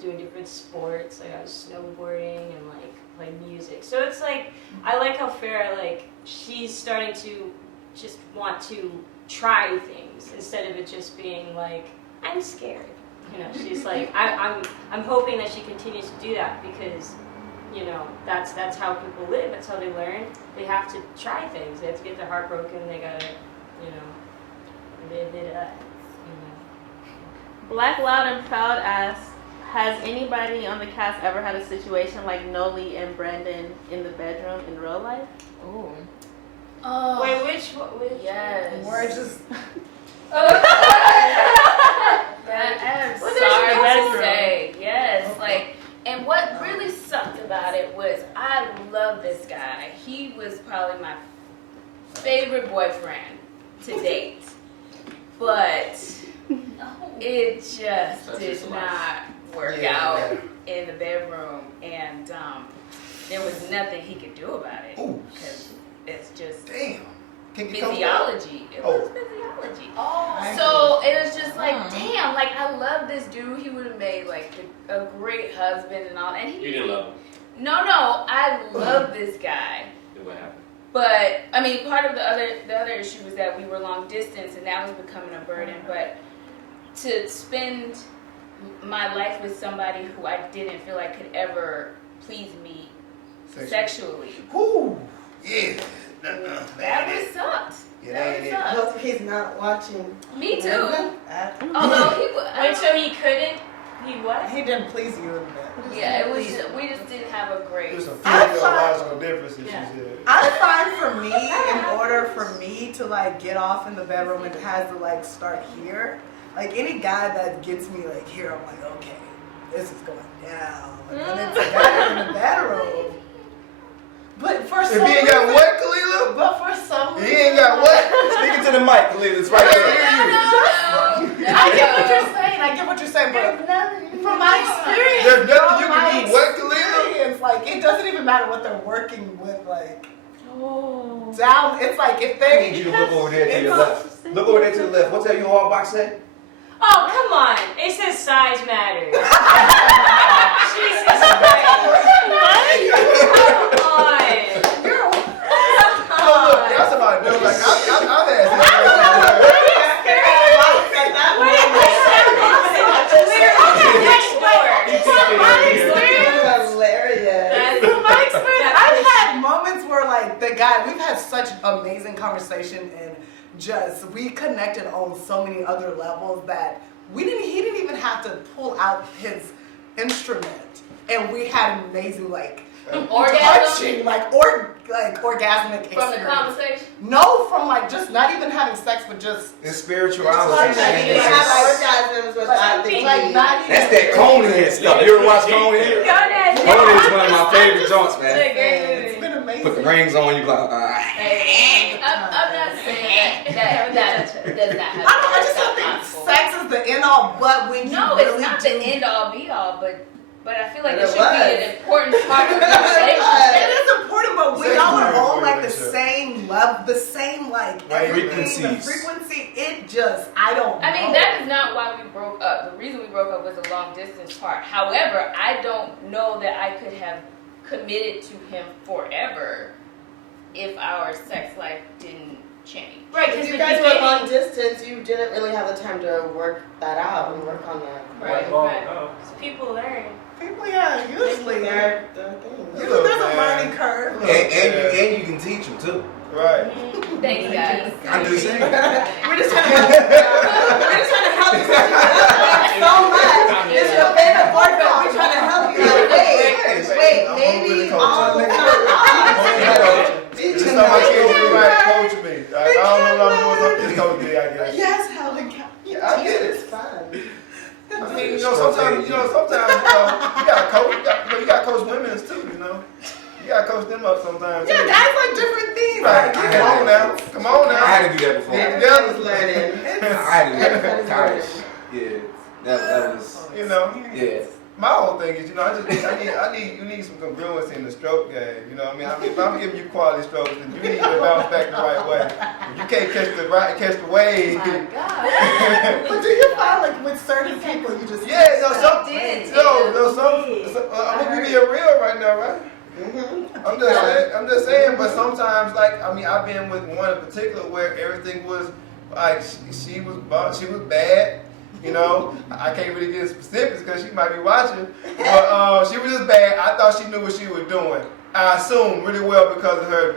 doing different sports. Like, I was snowboarding and like playing music. So it's like, I like how Farrah, like, she's starting to just want to try things instead of it just being like, I'm scared. You know, she's like, I'm hoping that she continues to do that because, you know, that's how people live. That's how they learn. They have to try things. They have to get their heart broken. They gotta, you know, live it up. You know. Black Loud and Proud asks, has anybody on the cast ever had a situation like Noli and Brandon in the bedroom in real life? Ooh. Oh. Wait, which? Yes. Or it's just. I'm Well, sorry there's to no say, yes. Like, and what really sucked about it was I love this guy. He was probably my favorite boyfriend to date, but it just did not work out in the bedroom, and there was nothing he could do about it because it's just physiology. It was physiology. So it was just like, damn, like I love this dude. He would have made like a great husband and all. And You didn't love him. No, I love this guy. Then what happened? But I mean, part of the other issue was that we were long distance, and that was becoming a burden. But to spend my life with somebody who I didn't feel like could ever please me sexually. Whoo! Yeah. That would sucked. Yeah, that I hope he's not watching. Me too. Although he would. Wait, so he couldn't? He what? He didn't please you in bed. Yeah, it was. We just didn't have a great. There's some physiological differences. Yeah. She said. I find for me, in order for me to like get off in the bedroom, it has to like start here. Like any guy that gets me like here, I'm like, okay, this is going down. And then it's better in the bedroom. But for If some he ain't got reason- what, Khalila? But for some He reason, ain't got what? Speak it to the mic, Khalil. It's right there. I get what you're saying. I get what you're saying, but from my experience, There's nothing you from my can do. What, Khalila? experience, like it doesn't even matter what they're working with, like down. It's like if I they. need you to look over there to your left. Look over there to the left. What's that U-Haul box say? Oh, come on. It says size matters. Jesus Christ. Come on. Oh, look, that's about it. Like, I've had I've had moments where like the guy, we've had such amazing conversation and just we connected on so many other levels that he didn't even have to pull out his instrument, and we had an amazing like touching, like orgasmic experience. From the conversation? No, from like just not even having sex, but just in spirituality. Orgasms without the like not even. That's that Conehead stuff. You ever watch Conehead? Conehead is one of my favorite joints, man. It's been amazing. Put the rings on, you like, Hey, I'm not saying that does not happen. I just don't think sex is the end all, but when you it's really not do, the end all be all, but I feel like But it it should be was. an important part of the relationship. it is important, but we Sex all is are very on like the important. same level, the same like everything, the Frequencies. frequency. It just, I don't know. I mean, that is not why we broke up. The reason we broke up was the long distance part. However, I don't know that I could have committed to him forever if our sex life didn't change. Right, If because you guys were long distance, you didn't really have the time to work that out and work on that. Right. people learn. People, yeah, usually They're the things. usually there's a learning curve. and you can teach them too. Right. Thanks, guys. I'm just saying. We're just trying to help you. So much. It's your favorite boyfriend. We're trying to help you. Wait, maybe all Just somebody coach me. I don't know what I'm doing. Just coach me, I guess. Yes, Helen. Yeah, I get it. It's fun. I mean, sometimes you gotta coach. You gotta coach women too. You gotta coach them up sometimes. Yeah, guys like different things. Right. Come on now. I had to do that before. Get together. Learning. I had to do that before college. Yeah, that was. Yeah. My whole thing is, you need some congruency in the stroke game. If I'm giving you quality strokes, then you need to bounce back the right way. If you can't catch the wave. My God. But do you find like with certain people you just I'm gonna be real right now, right? I'm just saying, but sometimes I've been with one in particular where everything was like she was bad. I can't really get specifics because she might be watching, but she was just bad. I thought she knew what she was doing. I assume really well because of her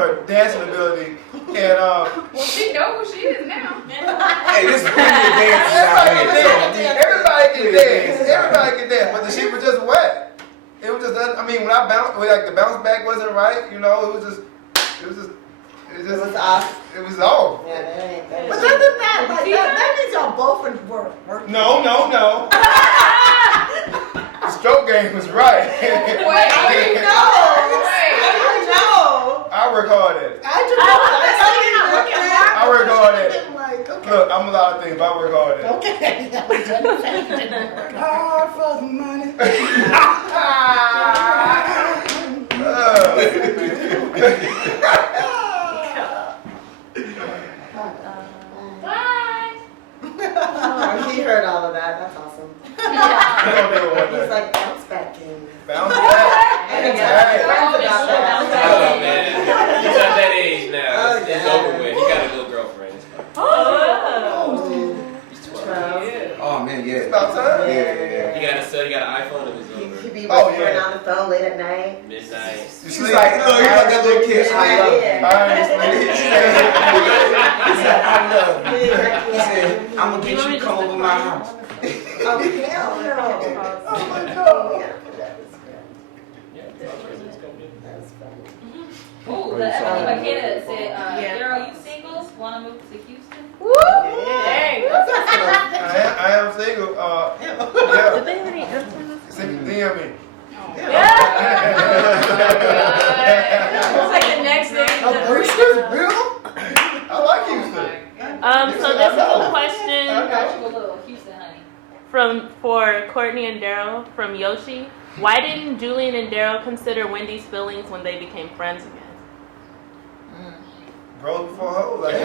her dancing ability, and Well, she know who she is now. Hey, this is plenty of dances out here. everybody can dance. Everybody can dance, but the shit was just wet. It was just, I mean, when I bounced, like the bounce back wasn't right, you know, it was off. It was off. Yeah, that ain't. But doesn't that, like, that means y'all both were working? No. The stroke game was right. Wait, how do you know? How do you know? I work hard at it. I work hard at it. Like, okay. Look, I'm a lot of things, but I work hard at it. Okay. Hard for the money. He heard all of that. That's awesome. He's like bounce back game. Bounce back. Friends Oh about that. man, he's at that age now. It's over with. He got a little girlfriend. It's fine. He's 12. Oh man, yeah. It's about time. Yeah. He got a son. He got an iPhone of his own. He be whispering on the phone late at night. Midnight. She's like, look, you got that little kid. I love you. He said, I love you. He said, I'm gonna get you to come over my house. Oh, hell no. Oh my God. Ooh, the Emily McKenna said, Daryl, you singles? Want to move to Houston? Woo! Dang. I am single. Yeah. Did they already answer this? DM me. It's like the next day. I like Houston. So this is a question Got you a little Houston, honey. for Courtney and Daryl from Yoshi. Why didn't Julian and Daryl consider Wendy's feelings when they became friends again? Bro before hoes. Like,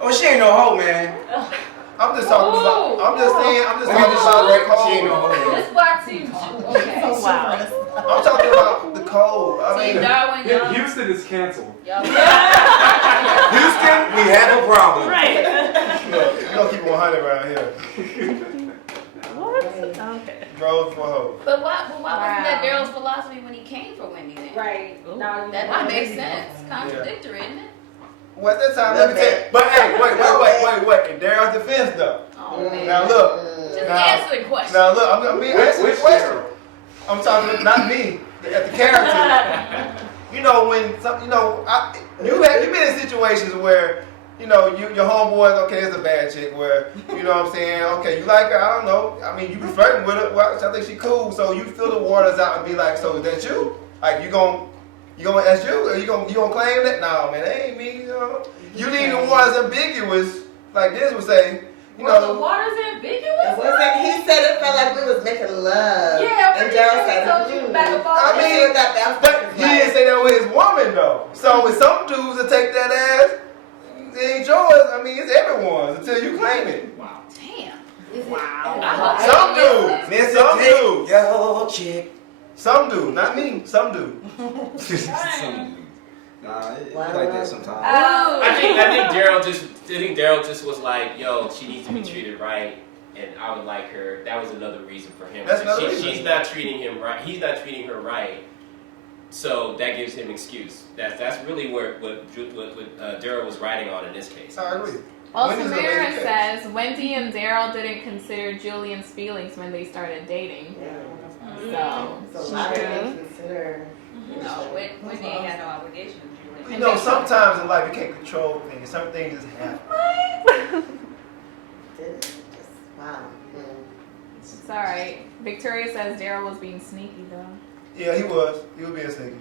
Oh, she ain't no hoe, man. I'm just talking about. I'm just talking about the She ain't no code. hoe. This black team. Okay. Wow. I'm talking about the code. I Team mean, Darwin, y'all. Houston is canceled. Houston, we have a problem. Right. look, we gonna keep it 100 around here. What? Okay. Bro before hoes. But why wasn't that Daryl's philosophy when he came for Wendy then? Right. No, That makes sense. Contradictory, isn't it? Well, at that time, let me tell you. But hey, wait. In Daryl's defense, though. Oh man. Now look. Just Now- answer the question. Now look, I'm being answering the question. I'm talking not me, at the character. You know when some, you've been in situations where your homeboy, okay, it's a bad chick where you know what I'm saying, okay, you like her, I don't know. I mean, you be flirting with her. Well, I think she cool, so you fill the waters out and be like, so is that you? Like that's you? Or you gonna claim that? No, man, that ain't me. You leave the waters ambiguous, like this would say. The water's ambiguous? He said it felt like we was making love. Yeah, and Daryl said, back and forth. I mean, he didn't say that with his woman though. So with some dudes that take that ass, it ain't yours. I mean, it's everyone's until you claim it. Wow. Damn. Some dudes. Some dudes. Yo, chick. Some dudes, not me. Some dudes. Nah, it's like that sometimes. I think Daryl just was like, yo, she needs to be treated right, and I would like her. That was another reason for him. That's another reason. She's not treating him right. He's not treating her right. So that gives him excuse. That's really what Daryl was riding on in this case. I agree. Well, Wendy's a Samara lady says Wendy and Daryl didn't consider Julian's feelings when they started dating. So, So a lot of things to consider. No, Wendy ain't had no obligation to Julian. Sometimes in life you can't control things. Some things just happen. Wow. it's alright. Victoria says Daryl was being sneaky though. Yeah, he was. He was being sneaky.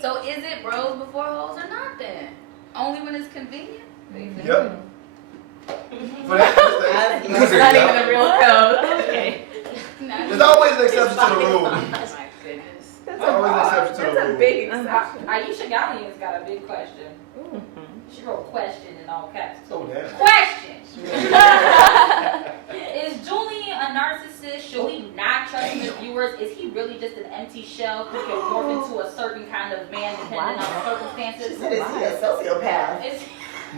So is it bros before hoes or not then? Only when it's convenient? Yep. But It's not even a real code. Okay. there's always an exception to the rule. My goodness. There's always an exception to the rule. Big exception. Aisha Gallian's got a big question. She wrote question in all caps. So damn. Question! Is Julian a narcissist? Should we not trust his viewers? Is he really just an empty shell who can morph into a certain kind of man depending on the circumstances? She said, is he a sociopath?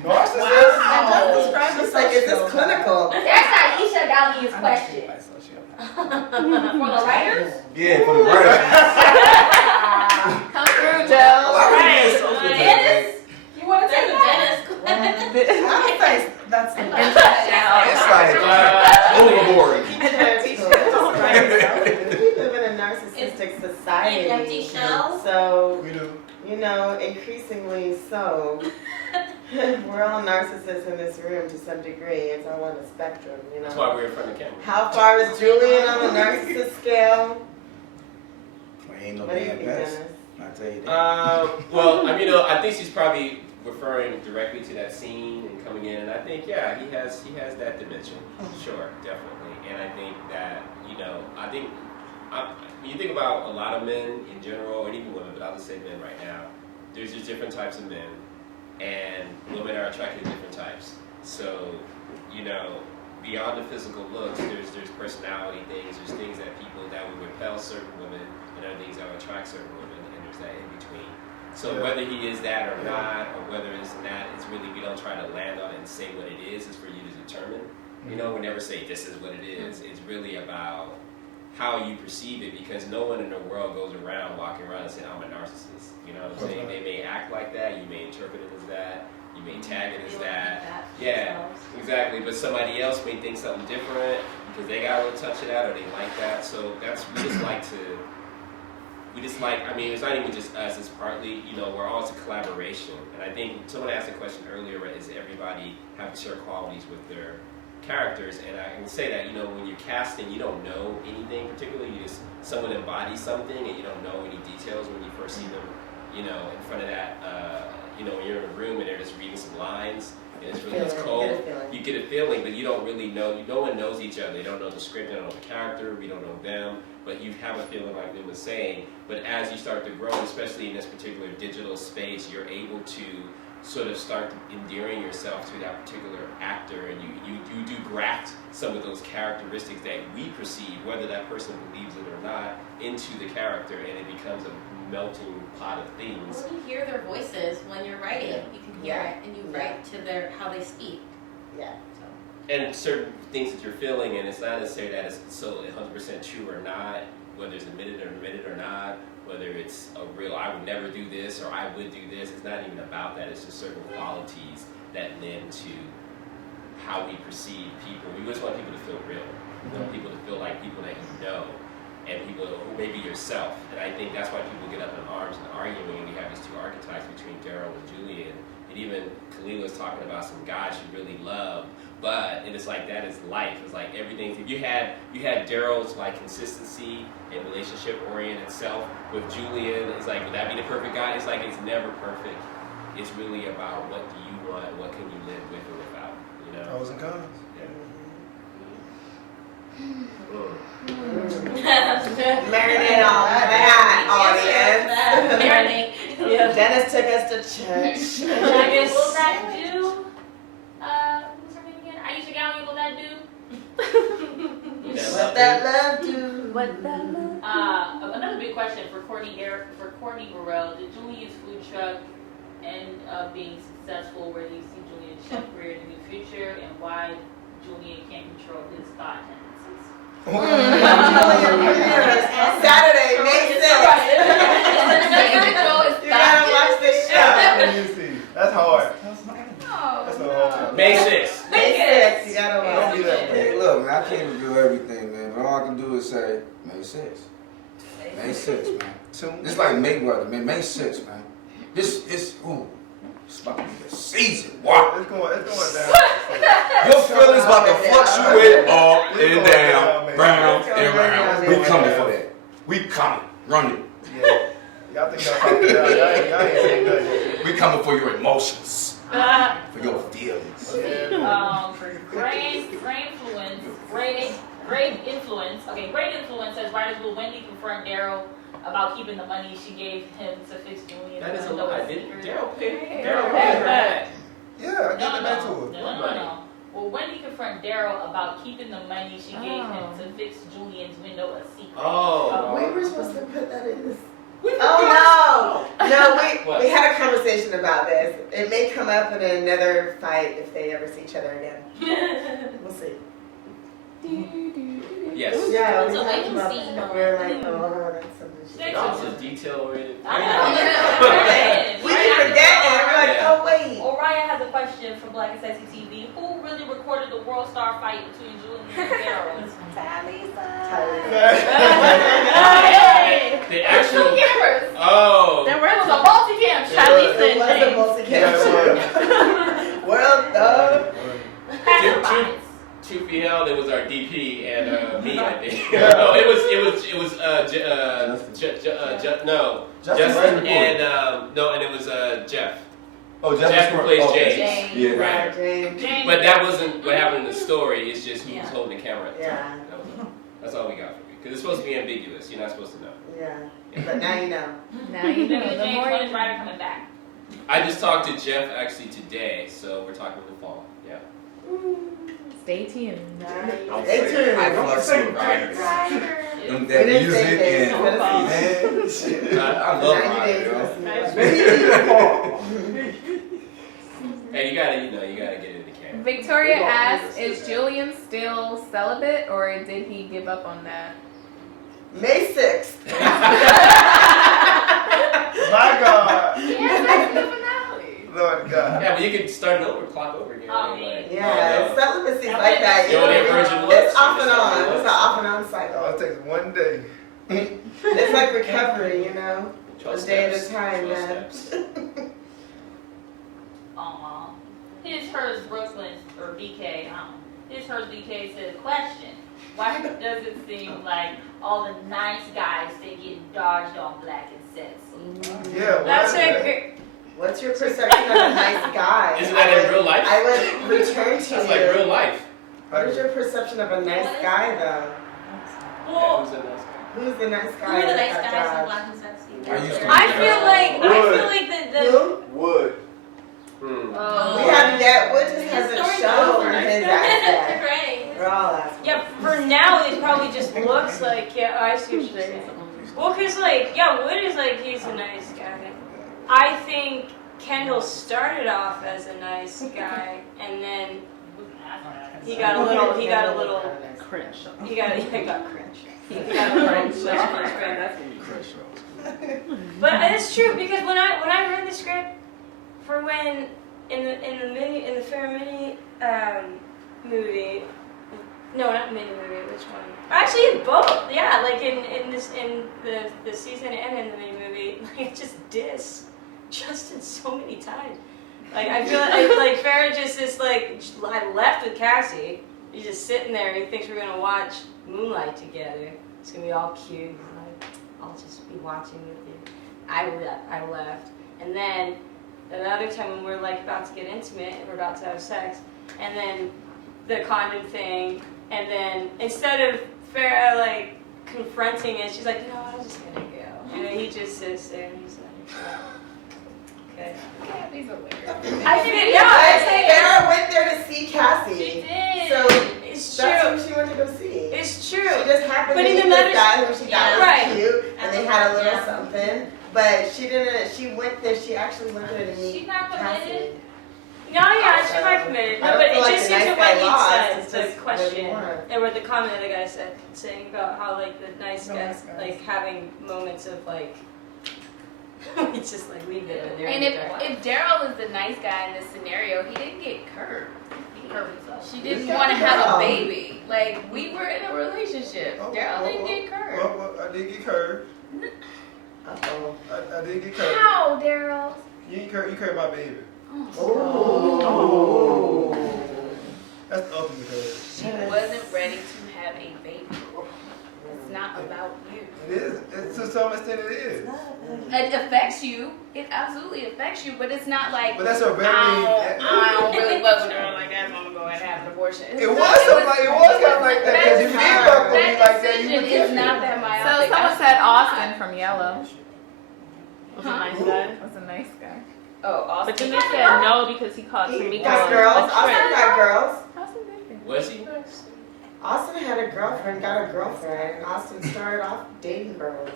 Narcissist? She's like, is this clinical? That's Aisha Gallian's question. For the writers? Yeah, for the writers. Come through, Joe. Why would he be a That's the It's like overboard. We live in a narcissistic society. Empty shells. So, We do. you know, increasingly so. We're all narcissists in this room to some degree. It's all on the spectrum, you know. That's why we're in front of the camera. How far is Julian on the narcissist scale? Ain't no What do you damn think, best. Dennis? I tell you that. Well, I mean, I think she's probably referring directly to that scene and coming in, and I think, yeah, he has that dimension, sure, definitely, and I think that, you know, when you think about a lot of men in general, and even women, but I'll just say men right now, there's just different types of men, and women are attracted to different types. So, you know, beyond the physical looks, there's personality things, there's things that would repel certain women, and other things that would attract certain women, and there's that in between. So whether he is that or not, or whether it's not, it's really, we don't try to land on it and say what it is. It's for you to determine. You know, we never say this is what it is. It's really about how you perceive it, because no one in the world goes around walking around and saying, I'm a narcissist. You know what I'm saying? They may act like that, you may interpret it as that, you may tag it as that. Yeah, exactly. But somebody else may think something different because they got a little touch of that or they like that. So that's, we just like, I mean, it's not even just us, it's partly, you know, we're all, it's a collaboration. And I think someone asked a question earlier, right, is everybody have certain qualities with their characters? And I can say that, you know, when you're casting, you don't know anything particularly, you just, someone embodies something and you don't know any details when you first see them, you know, in front of that, you know, when you're in a room and they're just reading some lines, and it's really, it's cold, you get a feeling, but you don't really know, no one knows each other, they don't know the script, they don't know the character, we don't know them, but you have a feeling like Lynn was saying. But as you start to grow, especially in this particular digital space, you're able to sort of start endearing yourself to that particular actor, and you do graft some of those characteristics that we perceive, whether that person believes it or not, into the character, and it becomes a melting pot of things. Well, you hear their voices when you're writing. You can hear it, and you write to how they speak. Yeah. And certain things that you're feeling, and it's not necessarily that it's so 100% true or not, whether it's admitted or not, whether it's a real, I would never do this, or I would do this. It's not even about that. It's just certain qualities that lend to how we perceive people. We just want people to feel real. We want people to feel like people that you know, and people who maybe yourself. And I think that's why people get up in arms and arguing, and we have these two archetypes between Daryl and Julian. And even Khalil was talking about some guys she really loved. But and it's like that is life. It's like everything. If you had Daryl's like consistency and relationship oriented self with Julian, it's like, would that be the perfect guy? It's like it's never perfect. It's really about what do you want, what can you live with or without, you know? Pros and cons. Marinate on that, audience. Marinate. Dennis took us to church. Will that do? What's her name again? Aisha Gallion, will that do? What that love do? What that love? Another big question for Courtney Burrell. Did Julian's food truck end up being successful? Where do you see Julian's chef career in the near future, and why Julian can't control his thought tendencies? Saturday, May 6th. You gotta watch this show. That's hard. That's so hard. May 6th. May 6th. You gotta watch it. Hey, look, man, I can't review everything, man. But all I can do is say May 6th. May 6th, man. It's like Mayweather, man. May 6th, man. It's about to be the season. Wow. It's going down. Your feelings about to fluctuate up and down, round and round. We coming for that. We coming. Running. Yeah. Y'all think y'all talking about y'all ain't saying nothing. We coming for your emotions. For your feelings. Great influence. Okay, great influence says writers will Wendy confront Daryl about keeping the money she gave him to fix Julian. That is a lie. Daryl paid her back. Yeah, I get that back to her. No. Will Wendy confront Daryl about keeping the money she gave him to fix Julian's window a secret? We were supposed to put that in this. No, we had a conversation about this. It may come up in another fight if they ever see each other again. We'll see. Yes. Yeah, we So talked I can about see that. We're like, oh, that's something she That was a detail oriented. We can forgetting. We're like, oh wait. Orion has a question from Black and Sexy TV. Who really recorded the World Star fight between Julian and Daryl? The actual cameras. Oh. There were It was a multi-cam shot. Charlize It was a and multi-cam show. Well done. Truth be held, it was our DP and me, I think. No, it was Justin and it was Jeff. Oh, Jeff who plays James. James. Yeah. Right. James. But that wasn't what happened in the story. It's just who was holding the camera. At the Yeah. time. That's all we got from you. Because it's supposed to be ambiguous. You're not supposed to know. Yeah. But now you know. Now you know. The James, more when you is Ryder coming back? I just talked to Jeff actually today, so we're talking in the fall. Yeah. stay tuned. Stay tuned. I love some riders. Them that We didn't music say and things. I love riders. Hey, you gotta get in the camera. Victoria asks, is Julian still celibate or did he give up on that? May 6th. My God. Yeah, that's the finale. Lord God. Yeah, but you can start it over, clock over again. Oh, anyway. Yeah, celibacy like that. You only a virgin once. It's off and on. It's an off and on cycle. Oh, it takes one day. It's like recovery, you know? 12 A day at a steps. time, 12 man. steps. Aw. His, hers, Brooklyn, or BK, his, hers, BK says, question, why does it seem like all the nice guys, they get dodged on Black and Sexy? Yeah, That's why is that? a What's your perception of a nice guy? Isn't that in real life? I would return to That's you. like real life. What is your perception of a nice guy, though? Well, Who's a nice guy? Who's the nice guy? who are the nice that guys in got Black and Sexy? I used to- I feel like the Who? Wood. We haven't yet. Wood just hasn't shown his ass yet. Right. We're all asking. yeah, for now it probably just looks like, yeah, I see what you're saying. Well, cause like, yeah, Wood is like, he's a nice guy. I think Kendall started off as a nice guy, and then he got a little Cringe. he got cringe. He got a little cringe. But it's true because when I read the script for when in the Fair Mini movie, no, not mini movie, which one? Actually, both. Yeah, like in the season and in the mini movie, like just diss Justin so many times. Like I feel like Farrah just is like, I left with Cassie. He's just sitting there. He thinks we're gonna watch Moonlight together. It's gonna be all cute. Like, I'll just be watching with you. I left, and then another time when we're like about to get intimate, and we're about to have sex, and then the condom thing, and then instead of Farrah like confronting it, she's like, no, I'm just gonna go, and then he just sits there and he's like, okay. Kathy's hilarious. I think Farrah went there to see Cassie. She did. So it's that's true. who she went to go see. It's true. She just happened But to in meet the this letters- guy who she thought was Right. cute, and they had a little Yeah. something. But she didn't. She went there. She actually went there to meet She's not Cassie. committed. No, yeah, she's not committed. I No, don't but feel it like just the seems nice to what guy he lost. said, It's the just question, what he wanted. or the comment that the guy said, saying about how like the nice The guys, nice guys. like having moments of like, we just like leave it in there. And if Daryl is the nice guy in this scenario, he didn't get curved. She didn't got want to have a curved. baby. Like, we were in a relationship. Daryl didn't get curved. Well, I did get curved. Uh-oh. I did get curved. How, Daryl? You curved my baby. Oh. That's the ultimate curve. She wasn't ready to have a baby. It's not about you. It is. To some extent, it is. It affects you. It absolutely affects you, but it's not like, But that's a very. I don't really fuck with her like that, so I'm gonna go ahead and have an abortion. It was kind of like that because you did fuck with me like that. You decision would is kill not me. that So myopic. someone said Austin from Yellow Was a nice guy. was a nice guy. Oh, Austin. But then they said no because he called He Tamika got a girls. trick. Austin got girls. Austin did. Was he nice? Austin had a girlfriend, got a girlfriend, and Austin started off dating girls.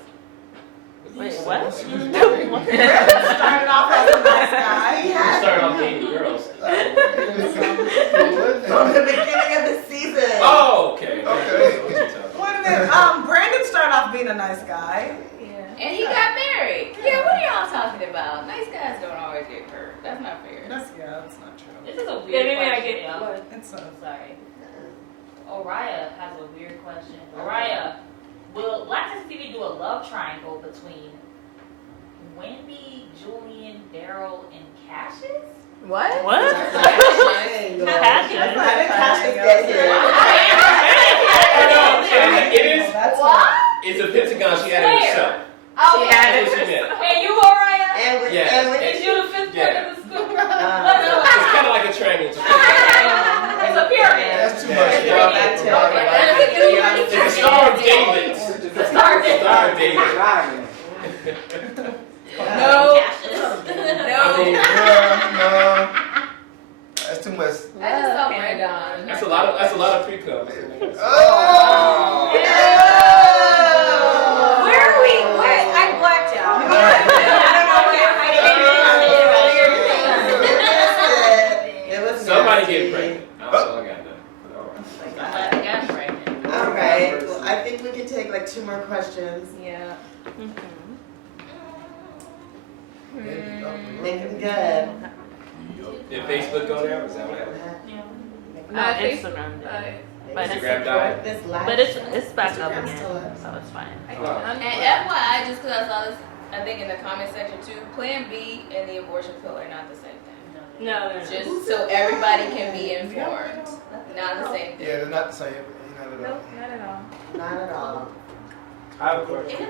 Wait, what? Started off as a nice guy. He You had started off dating girls. from the beginning of the season. Oh, okay. Okay. Wait a minute. Brandon started off being a nice guy. And he got married. Yeah, what are y'all talking about? Nice guys don't always that's not true. This is a Yeah, weird maybe I question, get y'all. what? It's Sorry. Oriah has a weird question. Oriah, will BLACK&SEXY.TV do a love triangle between Wendy, Julian, Daryl, and Cassius? What? What? Cassius. How did Cassius get here? It is. What? It's a pentagon. She added herself. Oh, That's what she meant. And you, Oriah? And with, Yes. and with Is you the fifth one in the school? It's kind of like a triangle. It's a pyramid. That's too much. It's a Star of David. It's a Star of David. Star of David. No. I mean, No. That's too much. I just saw Brandon. that's a lot of 3 cups. Oh! Where are we? Where? I blacked out. I don't know where. I It was Somebody nasty. get pregnant. That's all I got now. All right. Well, I think we could take like 2 more questions. Yeah. Make them good. Did Facebook go down? Is that what happened? No, Instagram did. But Instagram died? This live But it's back up Instagram's again, still up. so it's fine. And FYI, just because I saw this, I think in the comment section too, Plan B and the abortion pill are not the same thing. No. Just so everybody can be informed. Not the same thing. Yeah, they're not the same. Not at all. Not at all. Not at all. I have a question.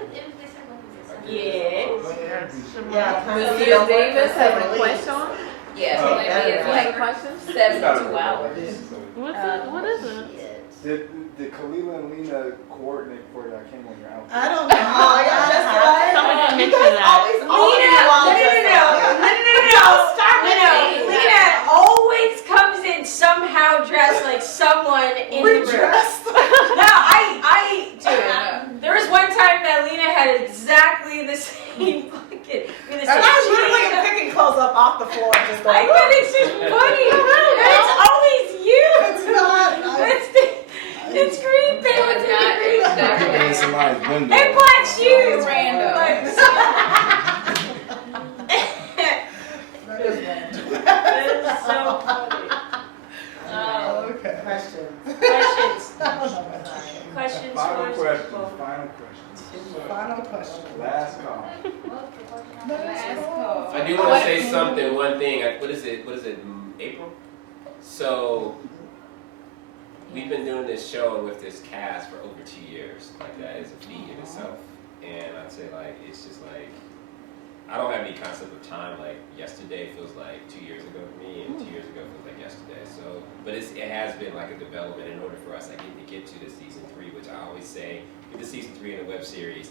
Yes. Yeah. Lucia Davis has a question. Yeah, Oh, Plan B is You have a like question? 72 hours. What is it? Did Kalila and Lena coordinate for you? I came on your outfit. I don't know. Oh, y'all just what? Someone did You mention guys that. always Stop it. Lena always comes in somehow dressed like someone in the room. No, dude. There was one time that Lena had exactly the same fucking. And I was literally picking clothes up off the floor and just I going. know, it's just funny. It's always you. It's not. It's green It was not. It was definitely. In somebody's window. And black shoes. Random. That's so funny. Okay. Questions. Questions. Final for- question. for- Final question. Final question. Last call. I do want to say something. One thing. What is it? April? So we've been doing this show with this cast for over 2 years. Like that is a feat in itself. And I'd say like it's just like I don't have any concept of time. Like yesterday feels like 2 years ago for me, and 2 years ago feels like yesterday. So, but it has been like a development in order for us like to get to the season 3, which I always say, get to season 3 in a web series.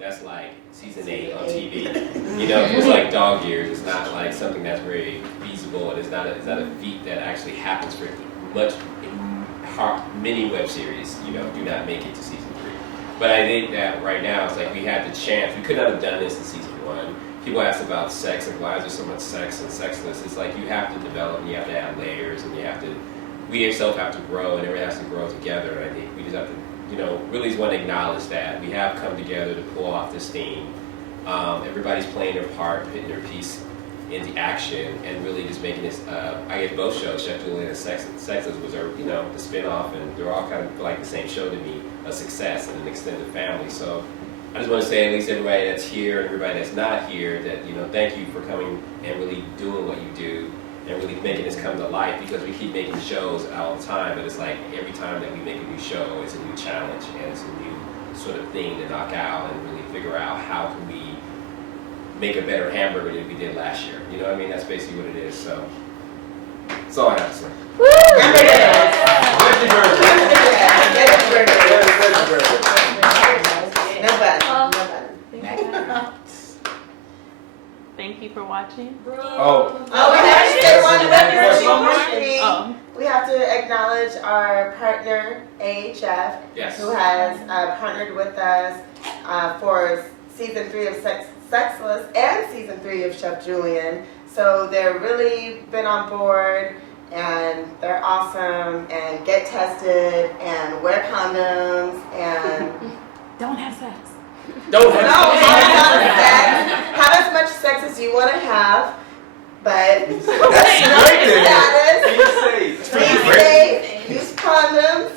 That's like season 8 on TV. You know, it's like dog years. It's not like something that's very feasible, and it's not a feat that actually happens for many web series. You know, do not make it to season 3. But I think that right now it's like we had the chance. We could not have done this in season 1. People ask about sex and why is there so much sex and Sexless. It's like you have to develop, and you have to add layers, and we ourselves have to grow, and everyone has to grow together. And I think we just have to, really just want to acknowledge that we have come together to pull off this theme. Everybody's playing their part, putting their piece into action, and really just making this. I guess both shows, Chef Julian and Sexless, was our, the spinoff, and they're all kind of like the same show to me, a success and an extended family. So I just want to say, at least everybody that's here and everybody that's not here, that thank you for coming and really doing what you do, and really making this come to life, because we keep making shows all the time, but it's like every time that we make a new show, it's a new challenge, and it's a new sort of thing to knock out and really figure out how can we make a better hamburger than we did last year. You know what I mean? That's basically what it is. So that's all I have to say. Thank you for watching. We have to acknowledge our partner, AHF, who has partnered with us for season 3 of Sexless and season 3 of Chef Julian. So they're really been on board, and they're awesome, and get tested, and wear condoms, and don't have sex. Have as much sex as you want to have, But That's great. status. Be safe. Be safe. Use condoms.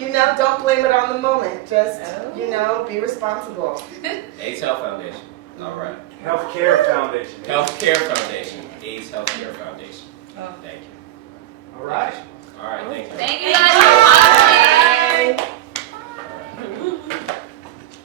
You know, don't blame it on the moment. Just, you know, be responsible. AIDS Health Foundation. All right. Healthcare Foundation. Healthcare Foundation. AIDS Healthcare Foundation. Oh. Thank you. All right. All right. Thank you. Thank you.